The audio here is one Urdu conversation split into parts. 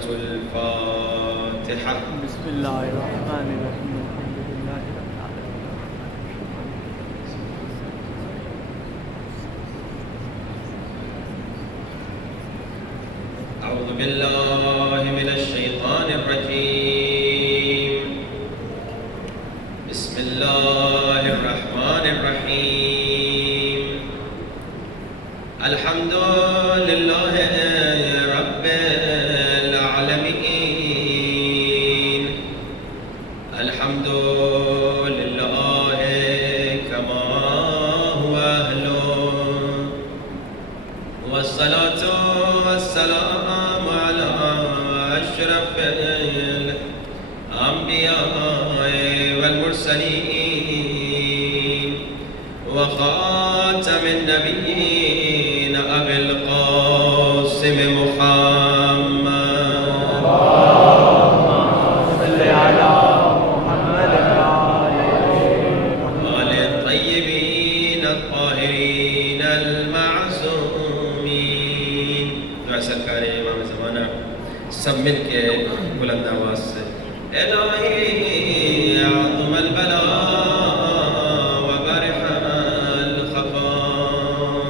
سورة الفاتحة. بسم الله الرحمن الرحيم الحمد لله رب العالمين. أعوذ بالله من الشيطان الرجيم. بسم الله الرحمن الرحيم. الحمد لله رب العالمين. الحمد لله كما هو أهله، والصلاة والسلام على أشرف الأنبياء والمرسلين وخاتم النبيين أبي القاسم محمد. صل على محمد وآل الطيبين الطاهرين المعصومين. دعا سرکار امام زمانہ سب مل کے بلند آواز سے الہی عظم البلاء وبرح الخفاء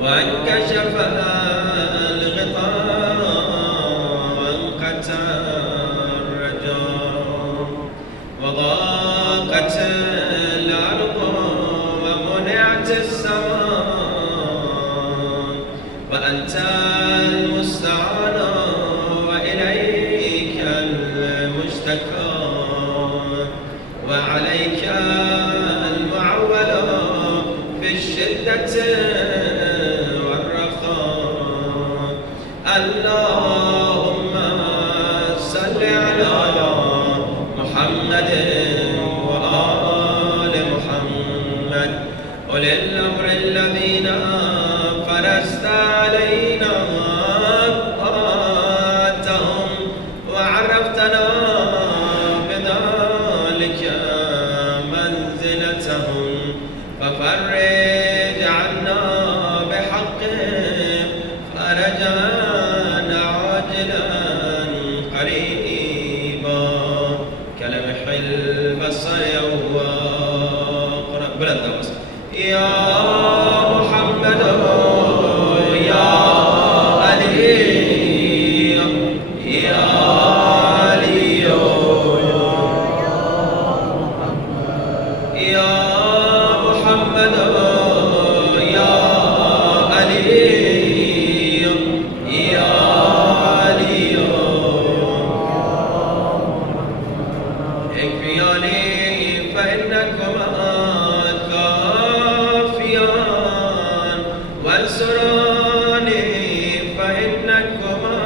وانكشف الغطاء وانقطع الرجاء وضاقت الأرض ومنعت السماء وأنت المستعان وإليك المشتكى وعليك المعول في الشدة والرخاء. اللهم صل على محمد وآل محمد أولي الأمر الذين فرست علينا طاعتهم وعرفتنا بذلك منزلتهم، ففرج عنا بحقهم فرجا عاجلا قريبا كلمح البصر وقرب بلند آواز. يا محمد يا علي يا علي يا محمد يا علي يا علي اكفياني فإنكما كافيان وانصراني فإنكما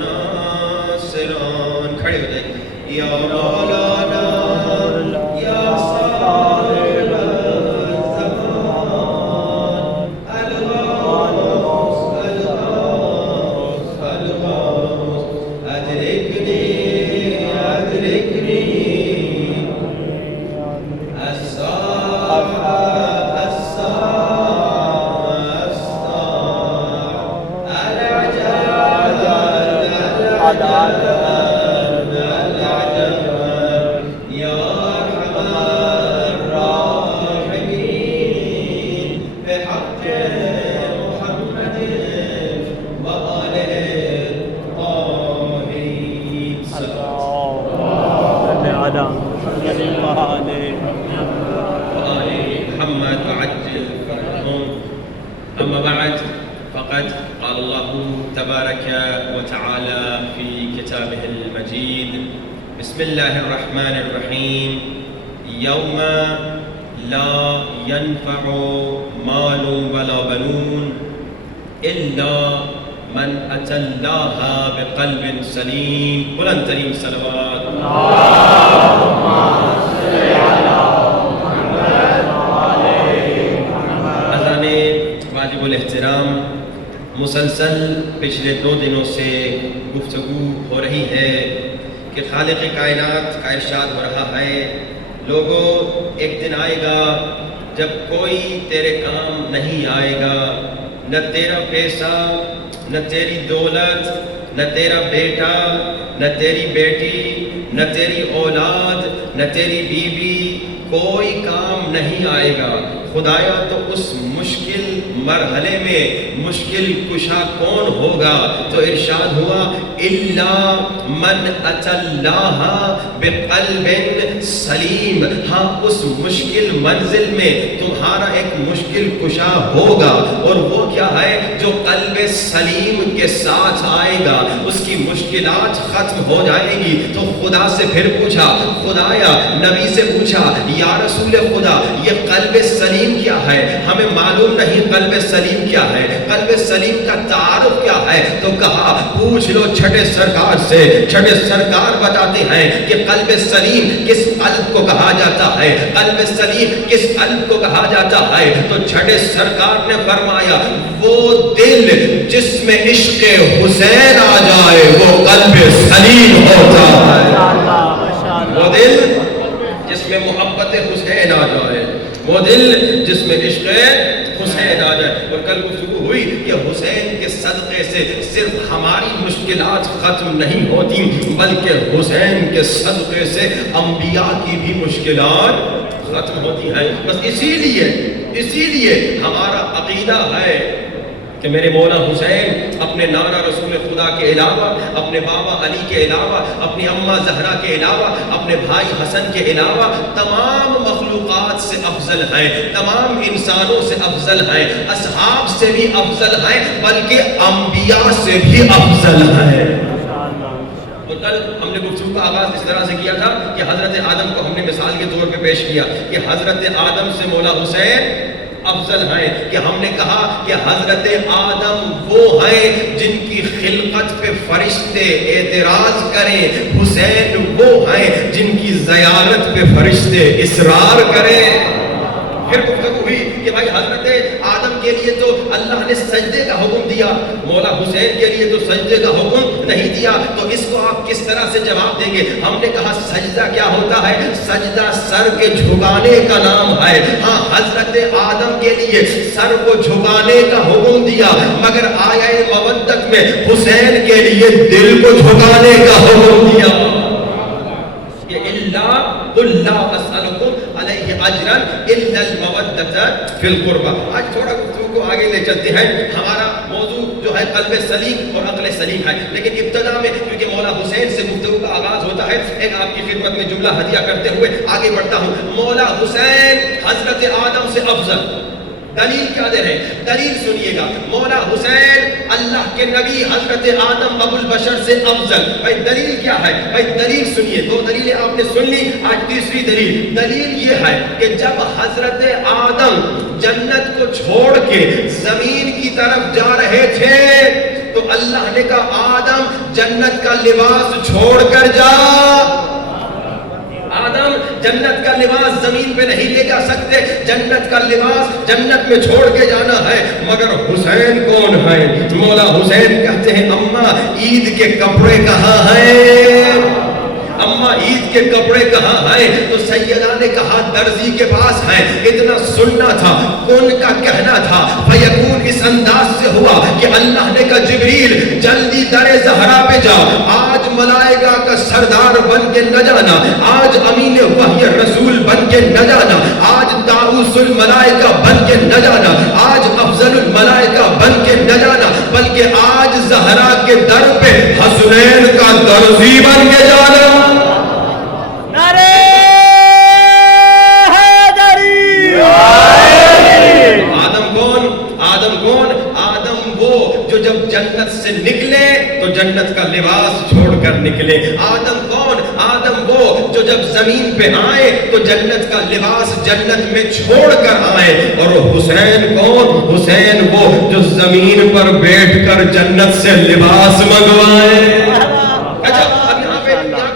ناصران. کھڑے ہو جائیں. یا مولانا یا صاحب الزمان الغوث الغوث الغوث أدركني أدركني الساعة الساعة الساعة العجل العجل العجل يا أرحم الراحمين بحق محمد وآله الطاهرين. صل على محمد وآل وآل محمد وعجل فرجهم. أما بعد، فقد قال الله تبارك وتعالى في كتابه المجيد: بسم الله الرحمن الرحيم. يوم لا ينفع مال ولا بنون إلا من أتى الله بقلب سليم. بلند ترین صلوات. اذان واجب الاحترام مسلسل پچھلے 2 دنوں سے گفتگو ہو رہی ہے کہ خالق کائنات کا ارشاد ہو رہا ہے لوگوں ایک دن آئے گا جب کوئی تیرے کام نہیں آئے گا، نہ تیرا پیسہ نہ تیری دولت، نہ تیرا بیٹا، نہ تیری بیٹی، نہ تیری اولاد، نہ تیری بیوی، کوئی کام نہیں آئے گا۔ خدایا تو اس مشکل مرحلے میں مشکل کشا کون ہوگا؟ تو ارشاد ہوا الا من اتی اللہ بقلب سلیم۔ ہاں اس مشکل منزل میں تمہارا ایک مشکل کشا ہوگا، اور وہ کیا ہے؟ جو قلب سلیم کے ساتھ آئے گا، اس کی مشکلات ختم ہو جائے گی۔ تو خدا سے پھر پوچھا، خدایا نبی سے پوچھا یا رسول خدا یہ قلب سلیم کیا ہے؟ ہمیں معلوم نہیں قلب سلیم کیا ہے، قلب سلیم کا تعارف کیا ہے؟ تو کہا پوچھ لو چھٹے سرکار سے، چھٹے سرکار بتاتے ہیں کہ قلب سلیم کس قلب کو کہا جاتا ہے، قلب سلیم کس قلب کو کہا جاتا ہے؟ تو چھٹے سرکار نے فرمایا وہ دل جس میں عشق حسین آ جائے وہ قلب سلیم ہوتا ہے۔ وہ دل جس میں محبت حسین آ جائے، وہ دل جس میں عشق حسین آ جائے۔ اور کل گفتگو ہوئی کہ حسین کے صدقے سے صرف ہماری مشکلات ختم نہیں ہوتی، بلکہ حسین کے صدقے سے انبیاء کی بھی مشکلات ختم ہوتی ہیں۔ بس اسی لیے ہمارا عقیدہ ہے کہ میرے مولا حسین اپنے نانا رسول خدا کے علاوہ، اپنے بابا علی کے علاوہ، اپنی اماں زہرا کے علاوہ، اپنے بھائی حسن کے علاوہ تمام مخلوقات سے افضل ہیں، تمام انسانوں سے افضل ہیں، اصحاب سے بھی افضل ہیں، بلکہ انبیاء سے بھی افضل ہیں۔ اور کل ہم نے گفتگو کا آغاز اس طرح سے کیا تھا کہ حضرت آدم کو ہم نے مثال کے طور پہ پیش کیا کہ حضرت آدم سے مولا حسین افضل ہیں، کہ ہم نے کہا کہ حضرت آدم وہ ہیں جن کی خلقت پہ فرشتے اعتراض کریں، حسین وہ ہیں جن کی زیارت پہ فرشتے اصرار کریں۔ پھر گفتگو ہوئی کہ بھائی حضرت آدم کے لیے تو اللہ نے سجدے کا حکم دیا، مولا حسین کے لیے تو سجدے کا حکم نہیں دیا، تو اس کو آپ کس طرح سے جواب دیں گے؟ ہم نے کہا سجدہ کیا ہوتا ہے؟ سجدہ سر کے جھکانے کا نام ہے۔ ہاں حضرت آدم کے لیے سر کو جھکانے کا حکم دیا، مگر آیہ مودت میں حسین کے لیے دل کو جھکانے کا حکم دیا۔ یہ اللہ قل لا اسألکم علیہ اجرا الا المودۃ فی القربہ۔ آج تھوڑا گفتگو کو آگے لے چلتے ہیں، ہمارا موضوع جو ہے قلب سلیم اور عقل سلیم ہے، لیکن ابتدا میں کیونکہ مولا حسین سے گفتگو کا آغاز ہوتا ہے، ایک آپ کی خدمت میں جملہ ہدیہ کرتے ہوئے آگے بڑھتا ہوں۔ مولا حسین حضرت آدم سے افضل، دلیل کیا دے رہے ہیں؟ دلیل سنیے گا۔ مولا حسین اللہ کے نبی حضرت آدم ابو البشر سے افضل۔ بھائی دلیل کیا ہے؟ بھائی دلیل سنیے، دو دلیلیں آپ نے سن لی، آج تیسری دلیل۔ دلیل یہ ہے کہ جب حضرت آدم جنت کو چھوڑ کے زمین کی طرف جا رہے تھے تو اللہ نے کہا آدم جنت کا لباس چھوڑ کر جا۔ آدم جنت کا لباس زمین پہ نہیں لے جا سکتے، جنت کا لباس جنت میں چھوڑ کے جانا ہے۔ مگر حسین کون ہے؟ مولا حسین کہتے ہیں اماں عید کے کپڑے کہاں ہیں؟ اماں عید کے کپڑے کہاں ہیں؟ تو سیدہ نے کہا درزی کے پاس ہیں۔ اتنا سننا تھا، کون کا کہنا تھا، فیکون اس انداز سے ہوا کہ اللہ نے کہا جبریل جلدی در زہرا پہ جا، آج ملائکہ کا سردار بن کے نہ جانا، آج امین وحی رسول بن کے نہ جانا، آج طاؤس الملائکہ بن کے نہ جانا، آج افضل الملائکہ بن کے نہ جانا، بلکہ آج زہرا کے در پہ حسنین کا درزی بن کے جانا۔ جنت سے نکلے تو جنت کا لباس چھوڑ کر نکلے۔ آدم کون؟ آدم وہ جو جب زمین پہ آئے تو جنت کا لباس جنت میں چھوڑ کر آئے۔ اور حسین کون؟ حسین وہ جو زمین پر بیٹھ کر جنت سے لباس منگوائے۔ اچھا اب یہاں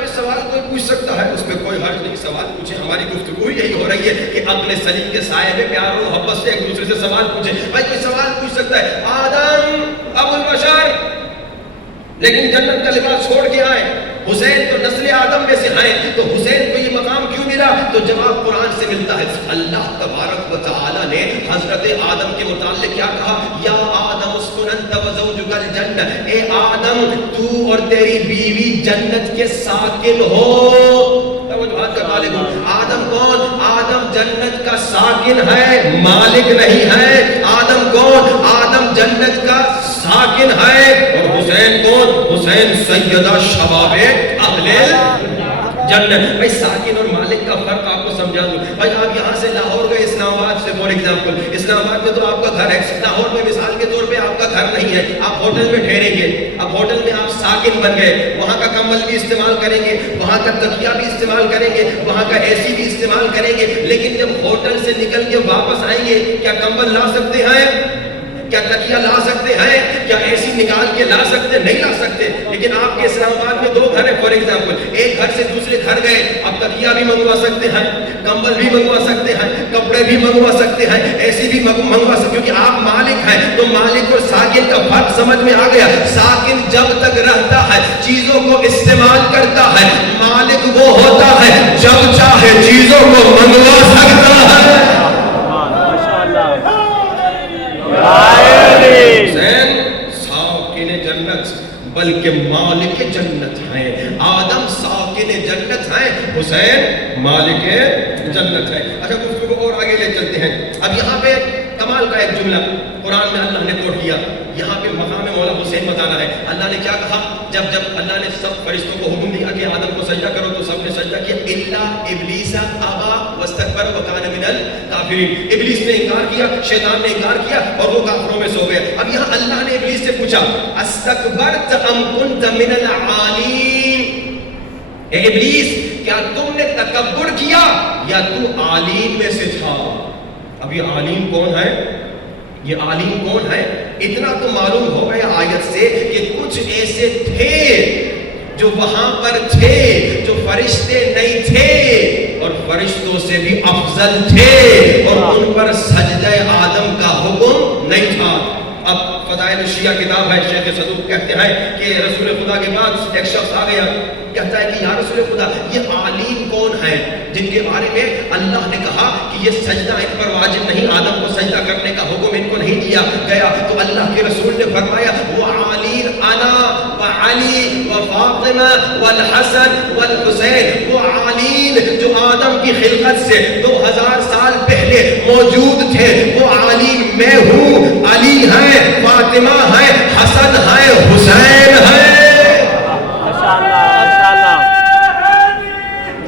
پہ سوال کوئی پوچھ سکتا ہے، اس پہ کوئی حرج نہیں، سوال پوچھے، ہماری گفتگو یہی ہو رہی ہے کہ عقل سلیم کے سائے میں پیار و محبت سے ایک دوسرے سے سوال پوچھے۔ بھائی کوئی سوال پوچھ سکتا ہے آدم ابو البشر لیکن جنت کا لباس چھوڑ کے آئے، حسین تو نسل آدم میں سے آئے، تو حسین کو یہ مقام کیوں ملا؟ تو جواب قرآن سے ملتا ہے۔ اللہ تبارک و تعالی نے حضرت آدم کے متعلق کیا کہا؟ یا آدم اسکن انت و زوجک الجنہ الجنہ، اے آدم تو اور تیری بیوی جنت کے ساکن ہو۔ توجہ کا مالک ہو۔ آدم کون؟ آدم جنت کا ساکن ہے، مالک نہیں ہے۔ آدم کون؟ آدم جنت کا ساکن ہے۔ اور حسین کون؟ حسین سیدہ شباب اہل جنت۔ بھائی ساکن اور مالک کا فرق آپ کو سمجھا دوں۔ بھائی آپ یہاں سے لاہور گئے اسلام آباد سے، فور ایگزامپل اسلام آباد میں تو آپ کا گھر ہے، لاہور میں مثال کے طور پہ آپ کا گھر نہیں ہے، آپ ہوٹل میں ٹھہریں گے، اب ہوٹل میں آپ ساکن بن گئے، وہاں کا کمبل بھی استعمال کریں گے، وہاں کا تکیہ بھی استعمال کریں گے، وہاں کا اے سی بھی استعمال کریں گے، لیکن جب ہوٹل سے نکل کے واپس آئیں گے کیا کمبل لا سکتے ہیں؟ کیا تکیہ لا سکتے ہیں؟ کیا اے سی نکال کے لا سکتے؟ نہیں لا سکتے۔ لیکن آپ کے اسلام آباد میں 2 گھر ہیں، فار ایگزامپل ایک گھر سے دوسرے گھر گئے، اب تکیہ بھی منگوا سکتے ہیں، کمبل بھی منگوا سکتے ہیں، کپڑے بھی منگوا سکتے ہیں، اے سی بھی منگوا سکتے ہیں، کیونکہ آپ مالک ہیں۔ تو مالک اور ساکن کا فرق سمجھ میں آ گیا۔ ساکن جب تک رہتا ہے چیزوں کو استعمال کرتا ہے، مالک وہ ہوتا ہے جب چاہے چیزوں کو منگوا سکتا ہے۔ حسین ساکن جنت بلکہ مالک جنت ہیں۔ آدم ساکن جنت ہیں، حسین مالک جنت ہے۔ اچھا گفتگو کو اور آگے لے چلتے ہیں۔ اب یہاں پہ کمال کا ایک جملہ قرآن میں اللہ نے کوٹ کیا، یہاں پہ مقام مولا حسین بتانا ہے۔ اللہ نے کیا کہا؟ جب اللہ نے سب فرشتوں کو حکم دیا کہ آدم کو سجدہ کرو تو سب نے سجدہ کیا، الا ابلیس ابا واستکبر وکان من الکافرین۔ ابلیس نے انکار کیا، شیطان نے انکار کیا اور وہ کافروں میں سو گئے۔ اب یہاں اللہ نے ابلیس سے پوچھا استکبرت ام کنت من العالین، اے ابلیس کیا تم نے تکبر کیا یا تو عالین میں سے تھا؟ اب یہ عالین کون ہے؟ یہ عالم کون ہے؟ اتنا تو معلوم ہو گیا آیت سے کہ کچھ ایسے تھے جو وہاں پر تھے جو فرشتے نہیں تھے اور فرشتوں سے بھی افضل تھے اور ان پر سجدہ آدم کا حکم نہیں تھا۔ اب فضائل الشیعہ کتاب ہے، شیخ صدوق کہتے ہیں کہ رسول خدا کے بعد ایک شخص آ گیا، کہتا ہے کہ یا رسول خدا یہ عالم کون ہے جن کے بارے میں اللہ نے کہا کہ یہ سجدہ ان پر واجب نہیں، آدم کو سجدہ کرنے کا حکم ان کو نہیں دیا گیا؟ تو اللہ کے رسول نے فرمایا وہ عالم انا و علی و فاطمہ والحسن والحسین، وہ عالم جو آدم کی خلقت سے 2000 سال پہلے موجود تھے، وہ عالم میں ہوں، علی ہے، فاطمہ ہے، حسن ہے، حسین ہے۔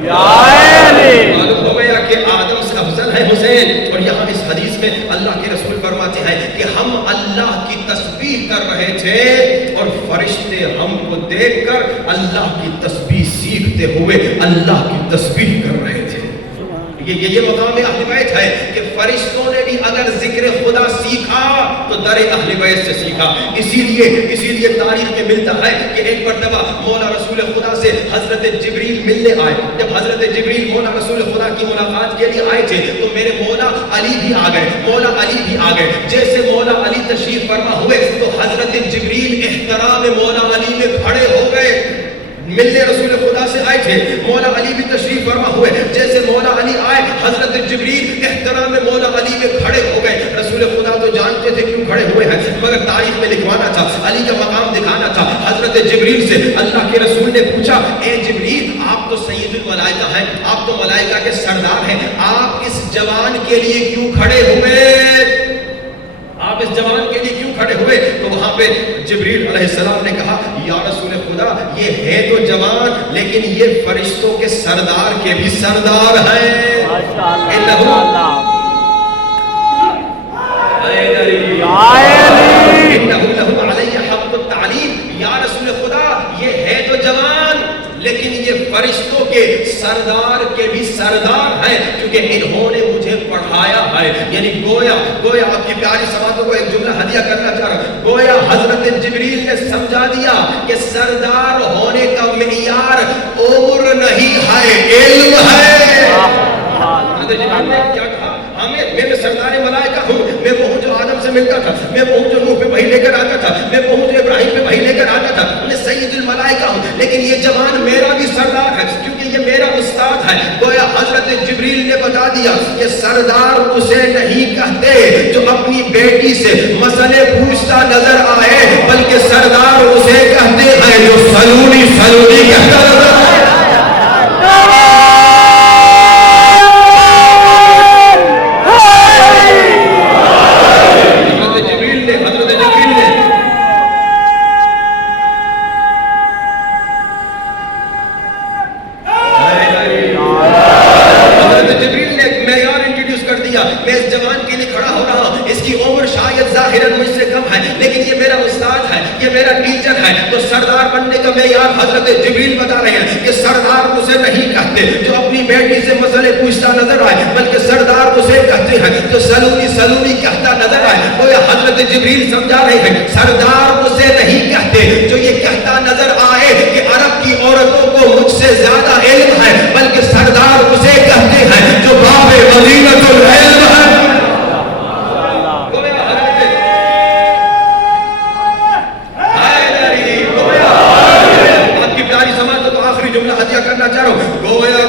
معلوم ہو گیا کہ آدم سے افضل ہے حسین۔ اور یہاں اس حدیث میں اللہ کے رسول فرماتے ہیں کہ ہم اللہ کی تسبیح کر رہے تھے اور فرشتے ہم کو دیکھ کر اللہ کی تسبیح سیکھتے ہوئے اللہ کی تسبیح کر رہے تھے۔ یہ مقام اہل بیت ہے کہ فرشتوں نے بھی اگر ذکر خدا سیکھا تو در اہل بیت سے سیکھا۔ اسی لیے تاریخ میں ملتا ہے کہ ایک مرتبہ مولا رسول خدا سے حضرت جبریل ملنے آئے۔ جب حضرت جبریل مولا رسول خدا کی ملاقات کے لیے آئے تھے تو میرے مولا علی بھی آ گئے۔ جیسے مولا علی تشریف فرما ہوئے تو حضرت جبریل احترام مولا علی میں کھڑے ہو گئے۔ ملنے رسول خدا سے آئے تھے، مولا علی بھی تشریف فرما ہوئے، جیسے مولا علی آئے حضرت جبریل احترام مولا علی میں کھڑے ہو گئے۔ رسول خدا تو جانتے تھے کیوں کھڑے ہوئے ہیں، مگر تاریخ میں لکھوانا تھا، علی کا مقام دکھانا تھا۔ حضرت جبریل سے اللہ کے رسول نے پوچھا اے جبریل آپ تو سید الملائکہ ہیں، آپ تو ملائکہ کے سردار ہیں، آپ اس جوان کے لیے کیوں کھڑے ہوئے؟ آپ اس جوان کے لیے کیوں کھڑے ہوئے؟ تو وہاں پہ جبریل علیہ السلام نے کہا یا رسول خدا یہ ہے تو جوان لیکن یہ فرشتوں کے سردار کے بھی سردار ہیں۔ یا رسول خدا یہ ہے تو جوان لیکن یہ فرشتوں کے سردار کے بھی سردار ہیں کیونکہ انہوں نے مجھے پڑھایا ہے۔ یعنی گویا آپ کی پیاری سماعتوں کو ایک جملہ ہدیہ کرنا چاہ رہا ہوں، گویا حضرت جبریل نے سمجھا دیا کہ سردار ہونے کا معیار عمر نہیں ہے، علم ہے۔ حضرت جبریل نے کیا کہا؟ میں سردار ملائکہ ہوں، میں وہ ہوں جو آدم سے ملتا تھا، میں وہ ہوں جو نوح پہ وحی لے کر آتا تھا، میں وہ ہوں جو ابراہیم پہ وحی لے کر آتا تھا، میں سید الملائکہ ہوں، لیکن یہ جوان میرا بھی سردار ہے کیونکہ یہ میرا استاد ہے. گویا حضرت جبریل نے بتا دیا کہ سردار اسے نہیں کہتے جو اپنی بیٹی سے مسئلے پوچھتا نظر آئے، بلکہ سردار اسے کہتے ہیں جو سلونی سلونی کہتا نظر آئے. میں اس جوان کے لیے کھڑا ہو رہا ہوں، اس کی عمر شاید ظاہراً مجھ سے کم ہے، لیکن یہ میرا استاد ہے، یہ میرا ٹیچر ہے. تو سردار بننے کا معیار حضرت جبریل بتا رہے ہیں کہ سردار اسے نہیں کہتے جو اپنی بیٹی سے مسئلے پوچھتا نظر آئے، بلکہ سردار اسے کہتے ہیں جو سلونی سلونی کہتا نظر آئے. وہ حضرت جبریل سمجھا رہے ہیں سردار اسے نہیں کہتے جو یہ کہتا نظر آئے کہ عرب کی عورتوں کو مجھ سے زیادہ علم ہے، بلکہ سردار اسے کہتے ہیں جو باب مدینۃ العلم ہے. کرنا چاہ رہا ہوں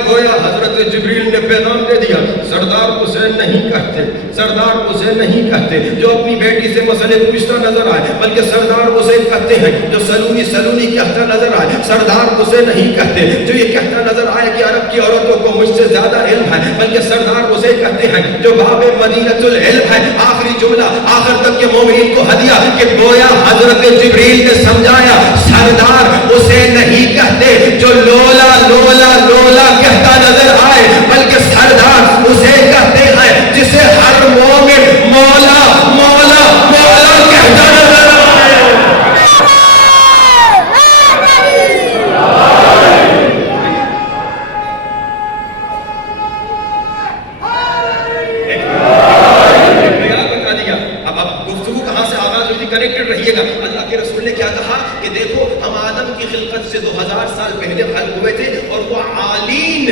گویا حضرت جبریل نے پیغام دے دیا سردار اسے نہیں کہتے، سردار اسے نہیں کہتے جو اپنی بیٹی سے مسئلے پوچھتا نظر آئے، بلکہ سردار اسے کہتے ہیں جو سلونی سلونی کہتا نظر آئے. سردار اسے نہیں کہتے جو یہ کہتا نظر آئے کہ عرب کی عورتوں کو مجھ سے زیادہ علم ہے، بلکہ سردار اسے کہتے ہیں جو باب مدینۃ العلم ہے. آخری جملہ آخر تک کے مومنین کو ہدیہ کہ گویا حضرت جبریل نے سمجھایا سردار اسے نہیں کہتے جو لولا لولا لولا کہتا نظر آئے، بلکہ سردار اسے کہتے ہیں جسے ہر مومن مولا مولا مولا کہتا نظر آئے. کنیکٹڈ رہیے گا. اللہ کے رسول نے کیا کہا کہ دیکھو ہم آدم کی خلقت سے 2000 سال پہلے خلق ہوئے تھے، اور وہ عالین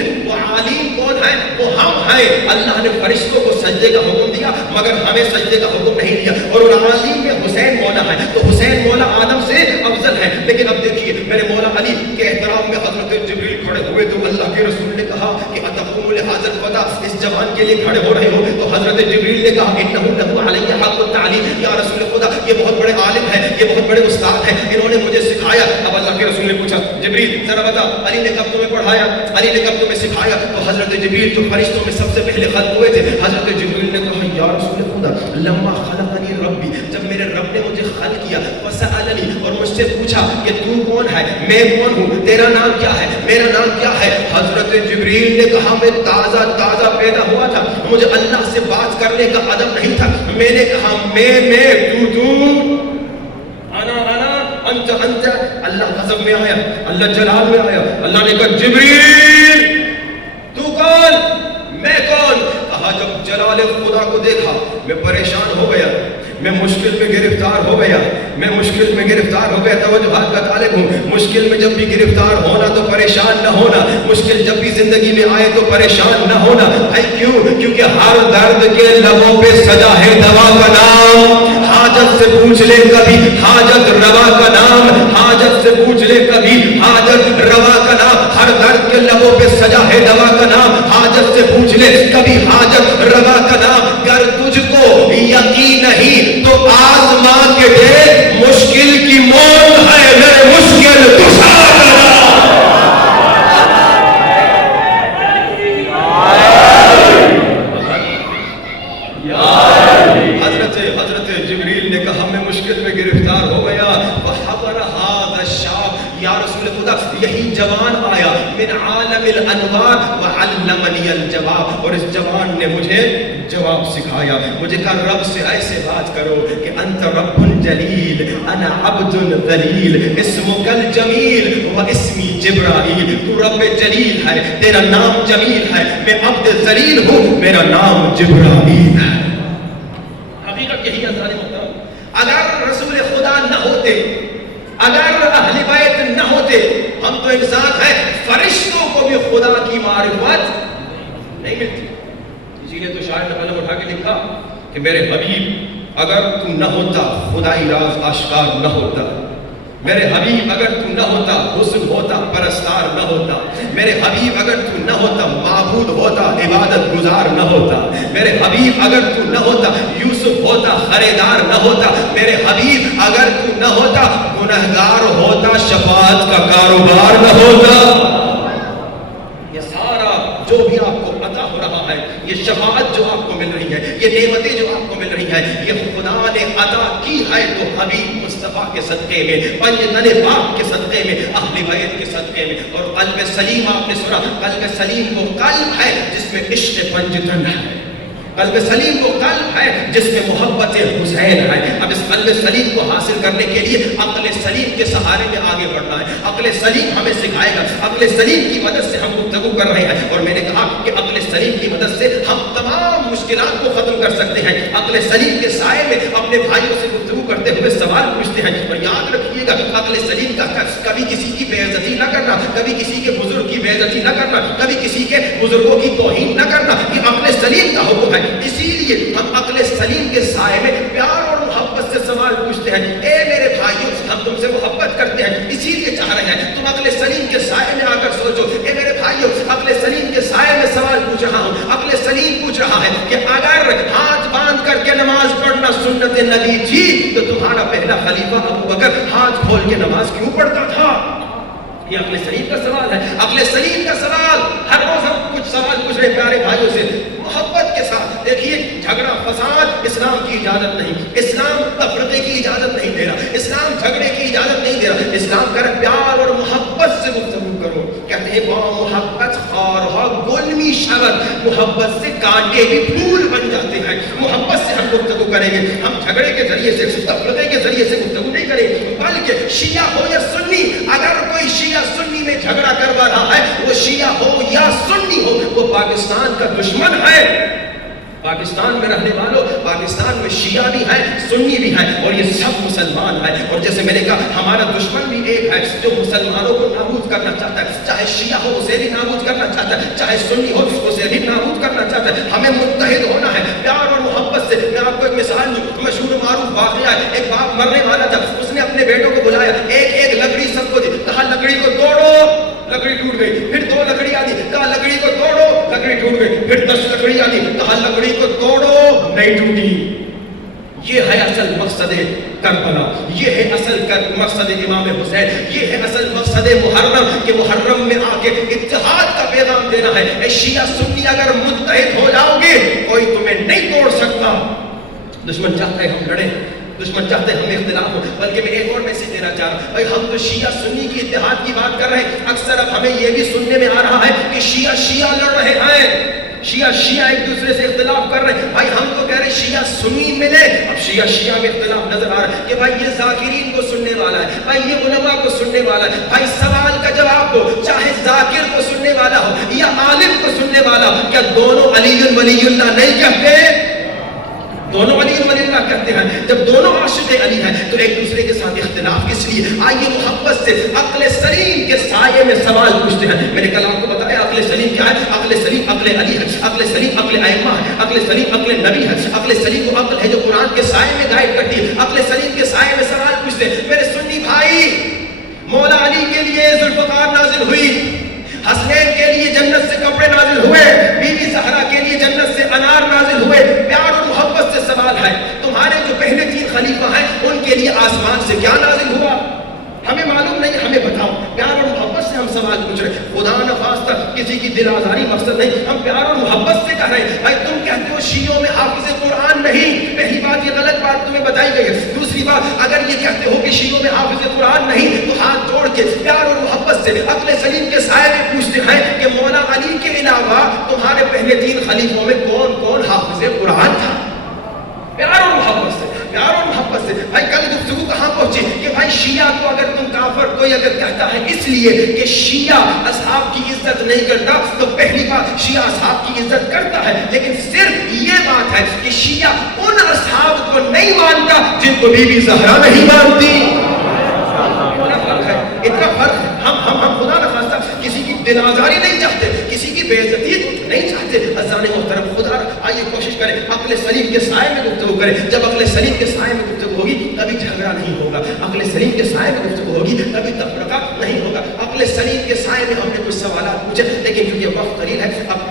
کون ہے؟ وہ ہم ہیں. اللہ نے فرشتوں کو سجدے کا حکم دیا مگر ہمیں سجدے کا حکم نہیں دیا، اور ان عالین میں حسین مولا ہے. تو حسین مولا آدم سے افضل ہے. لیکن اب دیکھیے میرے مولا علی کے احترام میں حضرت جبریل کھڑے ہوئے تو اللہ کے رسول نے کہا کہ اتقوم لہذا الفتى، اس جوان کے لیے کھڑے ہو رہے ہو. تو حضرت جبریل نے کہا انہ لہ علی حق التعلیم، یا رسول خدا یہ بہت بڑے عالم ہے، یہ بہت بڑے استاد ہیں، انہوں نے مجھے سکھایا. اب اللہ کے رسول نے پوچھا جبریل ذرا بتا علی نے کب تمہیں پڑھایا، علی نے کب تمہیں سکھایا؟ تو حضرت جبریل جو فرشتوں میں سب سے پہلے خلق ہوئے تھے، حضرت جبریل نے کہا یا رسول خدا لما خلقنی ربی، جب میرے رب نے مجھے خلق کیا، وسألنی اور مجھ سے پوچھا کہ تو کون ہے، میں کون ہوں، تیرا نام کیا ہے، میرا نام کیا ہے؟ حضرت جبریل نے کہا میں تازہ پیدا ہوا تھا، مجھے اللہ سے بات کرنے کا ادب نہیں تھا. میں نے کہا میں تو انا انت. اللہ غضب میں آیا، اللہ جلال میں آیا. اللہ نے کہا جبریل تو کون، میں کون؟ کہا جب جلال خدا کو دیکھا میں پریشان ہو گیا، میں مشکل میں گرفتار ہو گیا، توجہات کا طالب ہوں. مشکل میں جب بھی گرفتار ہونا تو پریشان نہ ہونا، مشکل جب بھی زندگی میں آئے تو پریشان نہ ہونا. کیونکہ ہر درد کے لبوں پہ سجا ہے دوا کا نام. حاجت سے پوچھ لے کبھی حاجت روا کا نام، حاجت سے پوچھ لے کبھی حاجت روا کا نام. ہر درد کے لبوں پہ سجا ہے دوا کا نام، حاجت سے پوچھ لے کبھی حاجت روا کا نام. گر تجھ کو یقین نہیں تو آزما کے دیکھ، مشکل کی موت ہے میرے مشکل کشا کا نام. حضرت جبریل نے کہا میں مشکل میں گرفتار ہو گیا. وحضر هذا الشاب، یا رسول خدا یہی جوان آیا من عالم الانوار وعلمنی الجواب، اور اس جوان نے مجھے جواب سکھایا. مجھے کہا رب سے ایسے بات کرو کہ انت رب جلیل انا عبد ذلیل، اسمک الجمیل و اسمی جبرائیل. تو رب جلیل ہے، تیرا نام جمیل ہے، میں عبد ذلیل ہوں، میرا نام جبرائیل ہے. حقیقت یہی ہے محترم. اگر رسول خدا نہ ہوتے، اگر اہل بیت نہ ہوتے، ہم تو انسان ہیں، فرشتوں کو بھی خدا کی معرفت نہیں ملتی. اسی لیے تو شاعر نے قلم اٹھا کے لکھا کہ میرے حبیب اگر تو نہ ہوتا خدائی راز آشکار نہ ہوتا. میرے حبیب اگر تو نہ ہوتا حسن ہوتا پرستار نہ ہوتا. میرے حبیب اگر تو نہ ہوتا معبود ہوتا عبادت گزار نہ ہوتا، میرے حبیب اگر تو نہ ہوتا یوسف ہوتا خریدار نہ ہوتا، میرے حبیب اگر تو نہ ہوتا گنہگار ہوتا شفاعت کا کاروبار نہ ہوتا۔ یہ سارا جو بھی آپ کو عطا ہو رہا ہے، یہ شفاعت جو آپ کو مل رہی ہے، یہ نعمتیں جو آپ کو مل رہی ہیں، یہ خدا نے عطا کی ہے تو حبیب مصطفیٰ کے صدقے میں، پنجتن پاک کے صدقے میں، اہل بیت کے صدقے میں۔ اور قلب سلیم آپ نے سنا، قلب سلیم وہ قلب ہے جس میں عشق پنجتن ہے، قلب سلیم وہ قلب ہے جس میں محبت حسین ہے۔ اب اس قلب سلیم کو حاصل کرنے کے لیے عقل سلیم کے سہارے میں آگے بڑھنا ہے۔ عقل سلیم ہمیں سکھائے گا، عقل سلیم کی مدد سے ہم گفتگو کر رہے ہیں، اور میں نے کہا کہ عقل سلیم کی مدد سے ہم تمام مشکلات کو ختم کر سکتے ہیں۔ عقل سلیم کے سائے میں اپنے بھائیوں سے گفتگو کرتے ہوئے سوال پوچھتے ہیں، اور یاد رکھیے گا عقل سلیم کا کبھی کسی کی بے عزتی نہ کرنا، کبھی کسی کے بزرگ کی بے عزتی نہ کرنا، کبھی کسی کے بزرگوں کی توہین نہ کرنا، یہ عقل سلیم کا حکم ہے۔ اسی لیے ہم عقل سلیم کے سائے میں پیار اور محبت سے سوال پوچھتے ہیں، اے میرے بھائیوں ہم تم سے محبت کرتے ہیں، اسی لیے چاہ رہے ہیں تم عقل سلیم کے سائے میں آ کر سوچو۔ اے میرے بھائیوں عقل سلیم کے سائے میں سوال پوچھ رہا ہوں، عقل سلیم پوچھ رہا ہے کہ اگر ہاتھ باندھ کر کے نماز پڑھنا سنت نبی تھی تو تمہارا پہلا خلیفہ ابو بکر ہاتھ کھول کے نماز کیوں پڑھتا تھا؟ یہ عقل سلیم کا سوال ہے، عقل سلیم کا سوال۔ ہر روز ہم کچھ سوال پوچھ رہے پیارے بھائیوں سے محبت کے ساتھ۔ دیکھیے جھگڑا فساد اسلام کی اجازت نہیں، اسلام تفرقے کی اجازت نہیں دے رہا، اسلام جھگڑے کی اجازت نہیں دے رہا۔ اسلام کہہ رہا پیار اور محبت سے گفتگو کرو۔ کہتے ہیں با محبت خارہا گل می شود، محبت سے کانٹے بھی پھول بن جاتے ہیں۔ محبت سے ہم گفتگو کریں گے، ہم جھگڑے کے ذریعے سے تفرقے کے ذریعے سے گفتگو نہیں کریں گے، بلکہ شیعہ ہو یا سنی، اگر کوئی شیعہ سنی میں جھگڑا کروا رہا ہے، وہ شیعہ ہو یا سنی ہو وہ پاکستان کا دشمن ہے۔ پاکستان میں رہنے والوں، پاکستان میں شیعہ بھی ہیں سنی بھی ہیں اور یہ سب مسلمان ہیں، اور جیسے میں نے کہا ہمارا دشمن بھی ایک ہے جو مسلمانوں کو نابود کرنا چاہتا ہے، چاہے شیعہ ہو اسے بھی نابود کرنا چاہتا ہے، چاہے سنی ہو اسے بھی نابود کرنا چاہتا ہے۔ ہمیں متحد ہونا ہے پیار اور محبت سے۔ میں آپ کو ایک مثال دوں، مشہور معروف واقعہ ہے، ایک باپ مرنے والا تھا، اس نے اپنے بیٹوں کو بلایا، ایک ایک لکڑی سب کو دی، کہا لکڑی کو توڑو، لکڑی ٹوٹ گئی، پھر 2 لکڑیاں دی، کہا لکڑی کو توڑو، لکڑی ٹوٹ گئی، پھر 10 لکڑیاں دی، کہا لکڑی کو توڑو، نہیں ٹوٹی۔ یہ ہے اصل مقصد کربلا، یہ ہے اصل مقصد امام حسین، یہ ہے اصل مقصد محرم کہ محرم میں آ کے اتحاد کا پیغام دینا ہے۔ اے شیعہ سنی اگر متحد ہو جاؤ گے کوئی تمہیں نہیں توڑ سکتا۔ دشمن چاہتا ہے ہم لڑیں، دشمن چاہتے ہیں ہم اختلاف ہو، بلکہ میں ایک اور میسج دینا چاہ رہا ہوں، بھائی ہم تو شیعہ سنی کی اتحاد کی بات کر رہے ہیں، اکثر اب ہمیں یہ بھی سننے میں آ رہا ہے کہ شیعہ لڑ رہے ہیں، شیعہ ایک دوسرے سے اختلاف کر رہے ہیں۔ بھائی ہم تو کہہ رہے ہیں شیعہ سنی ملے، اب شیعہ میں اختلاف نظر آ رہا ہے کہ بھائی یہ ذاکرین کو سننے والا ہے، بھائی یہ علماء کو سننے والا ہے۔ بھائی سوال کا جواب دو، چاہے ذاکر کو سننے والا ہو یا عالم کو سننے والا ہو، کیا دونوں علی ولی اللہ نہیں کہتے؟ دونوں علی ولی اللہ کہتے ہیں۔ جب دونوں عاشق علی ہیں تو ایک دوسرے کے ساتھ اختلاف کس لیے؟ آئیے محبت سے عقل سلیم کے سائے میں سوال پوچھتے ہیں۔ میں نے کل آپ کو بتایا عقل سلیم کیا ہے؟ عقل سلیم عقل علی ہے، عقل سلیم عقل ائمہ ہے، عقل سلیم عقل نبی ہے، عقل سلیم وہ عقل ہے جو قرآن کے سائے میں گائیڈ کرتی ہے۔ عقل سلیم کے سائے میں سوال پوچھتے ہیں۔ میرے سنی بھائی، مولا علی کے لیے ذوالفقار نازل ہوئی، حسنین کے لیے جنت سے کپڑے نازل ہوئے، بی بی زہرا کے لیے جنت سے انار نازل ہوئے۔ پیار اور محبت سے سوال ہے، تمہارے جو پہلے 3 خلیفہ ہیں ان کے لیے آسمان سے کیا نازل ہوا؟ ہمیں معلوم نہیں، ہمیں بتاؤ۔ پیار اور محبت سے ہم سوال پوچھ رہے ہیں، خدا نخواستہ کسی کی دل آزاری مقصد نہیں، ہم پیار اور محبت سے کہہ رہے ہیں۔ بھائی تم کہتے ہو شیعوں میں حافظ قرآن نہیں، پہلی بات یہ غلط بات تمہیں بتائی گئی ہے۔ دوسری بات اگر یہ کہتے ہو کہ شیعوں میں حافظ قرآن نہیں تو ہاتھ جوڑ کے پیار اور محبت سے عقل سلیم کے سائے میں پوچھتے ہیں کہ مولا علی کے علاوہ تمہارے پہلے 3 خلیفوں میں کون کون حافظ قرآن تھا؟ پیار اور محبت سے، پیار اور محبت سے۔ بھائی کل گفتگو کہاں پہنچی کہ بھائی شیعہ کو اگر تم کافر کوئی اگر کہتا ہے اس لیے کہ شیعہ اصحاب کی عزت نہیں کرتا تو پہلی بات شیعہ اصحاب کی عزت کرتا ہے، لیکن صرف یہ بات ہے کہ شیعہ ان اصحاب کو نہیں مانتا جن کو بی بی زہرا نہیں مانتی۔ اتنا فرق ہے۔ ہم خدا نخواستہ کسی کی دل آزاری نہیں چاہتے، کسی کی بے عزتی نہیں چاہتے۔ عزیزان محترم خدا آئیے کوشش کریں عقل سلیم کے سائے میں گفتگو کریں۔ جب عقل سلیم کے سائے میں گفتگو ہوگی کبھی جھگڑا نہیں ہوگا، عقل سلیم کے سائے میں گفتگو ہوگی کبھی تفرقہ نہیں ہوگا۔ عقل سلیم کے سائے میں ہم نے کچھ سوالات پوچھے۔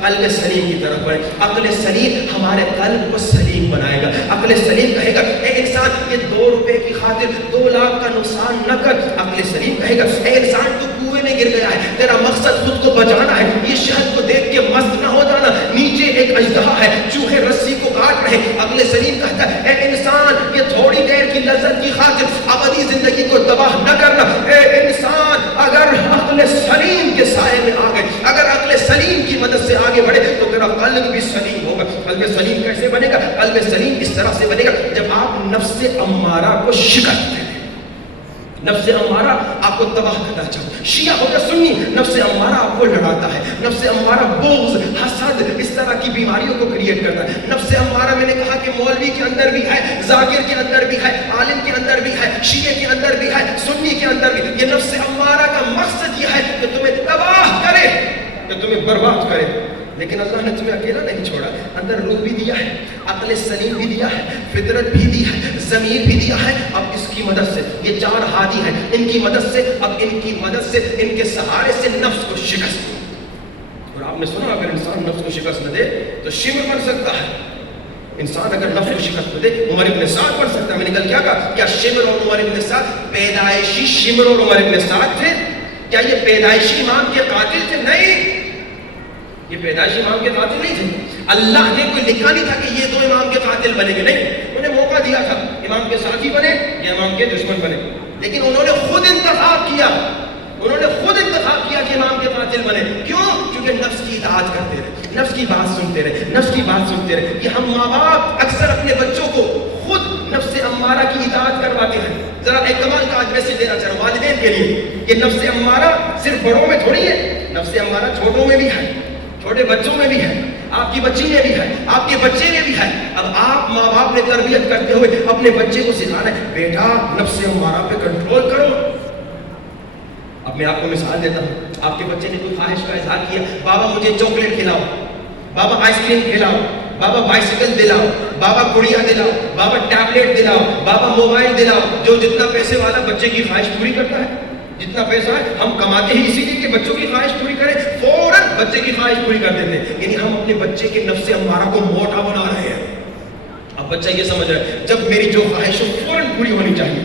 قلب سلیم کی طرف بڑھیں. عقل سلیم ہمارے قلب کو سلیم بنائے گا. عقل سلیم کہے گا اے انسان یہ 2 روپے کی خاطر 2 لاکھ کا نقصان نہ کر. عقل سلیم کہے گا اے انسان تو کنویں میں گر گیا ہے, تیرا مقصد خود کو بچانا ہے, یہ شہد کو دیکھ کے مست نہ ہو جانا, نیچے ایک اژدہا ہے, چوہے رسی کو کاٹ رہے. عقل سلیم کہتا ہے اے انسان یہ تھوڑی دیر کی لذت کی خاطر ابدی زندگی کو تباہ نہ کرنا. اے انسان اگر عقل سلیم کے سائے میں آ گئے, اگر عقل سلیم کی مدد سے آگے بڑھے تو تیرا قلب بھی سلیم ہوگا. قلب سلیم کیسے بنے گا؟ قلب سلیم اس طرح سے بنے گا جب آپ نفس امارہ کو شکست دیں. نفس امارہ آپ کو تباہ کرنا چاہتا ہے. شیعہ ہو یا سنی, نفس امارہ آپ کو لڑاتا ہے. نفس امارہ بغض, حسد, اس طرح کی بیماریوں کو کریٹ کرتا ہے. نفس امارہ میں نے کہا کہ مولوی کے اندر بھی ہے, ذاکر کے اندر بھی ہے, عالم کے اندر بھی ہے, شیعہ کے اندر بھی ہے, سنی کے اندر بھی. یہ نفس امارہ کا مقصد یہ ہے کہ تمہیں تباہ کرے, کہ تمہیں برباد کرے. لیکن اللہ نے تمہیں اکیلا نہیں چھوڑا, اندر روح بھی دیا ہے, عقل سلیم بھی دیا ہے, فطرت بھی دی ہے, ضمیر بھی دیا ہے. اب اس کی مدد سے یہ 4 ہادی ہیں, ان کی مدد سے, اب ان کی مدد سے, ان کے سہارے سے نفس کو شکست دو. اور آپ نے سنا اگر انسان نفس کو شکست نہ دے تو شمر بن سکتا ہے. انسان اگر نفس کو شکست نہ دے عمر ابن سعد بن سکتا ہے. میں نے کل کیا کہا, کیا شمر اور عمر ابن سعد پیدائشی شمر اور عمر ابن سعد تھے؟ کیا یہ پیدائشی امام کے قاتل تھے؟ نہیں, یہ پیدائشی امام کے قاتل نہیں تھے. اللہ نے کوئی لکھا نہیں تھا کہ یہ 2 امام کے قاتل بنے گے, نہیں, انہیں موقع دیا تھا امام کے ساتھی بنے یا امام کے دشمن بنے. لیکن انہوں نے خود انتخاب کیا, انہوں نے خود انتخاب کیا کہ امام کے قاتل بنے. کیوں؟ کیونکہ نفس کی اطاعت کرتے رہے, نفس کی بات سنتے رہے, نفس کی بات سنتے رہے. یہ ہم ماں باپ اکثر اپنے بچوں کو خود نفس امارہ کی اطاعت کرواتے ہیں. ذرا ایک کمال کا آج میسج دینا چاہ رہا ہوں والدین کے لیے کہ نفس امارہ صرف بڑوں میں تھوڑی ہے, نفس امارہ چھوٹوں میں بھی ہے, چھوٹے بچوں میں بھی ہے, آپ کی بچی میں بھی ہے, آپ کے بچے میں بھی ہے. اب آپ ماں باپ نے تربیت کرتے ہوئے اپنے بچے کو سکھانا ہے بیٹا نفس امارہ پہ کنٹرول کرو. اب میں آپ کو مثال دیتا ہوں. آپ کے بچے نے کوئی خواہش کا اظہار کیا, بابا مجھے چاکلیٹ کھلاؤ, بابا آئس کریم کھلاؤ, بابا بائسیکل دلاؤ, بابا گڑیا دلاؤ, بابا ٹیبلیٹ دلاؤ, بابا موبائل دلاؤ. جو جتنا پیسے والا بچے کی خواہش پوری کرتا ہے, جتنا پیسہ ہے ہم کماتے ہی اسی لیے کہ بچوں کی خواہش پوری کریں, فوراً بچے کی خواہش پوری کر دیتے ہیں. یعنی ہم اپنے بچے کے نفس امارہ کو موٹا بنا رہے ہیں. اب بچہ یہ سمجھ رہا ہے جب میری جو خواہش ہے فوراً پوری ہونی چاہیے,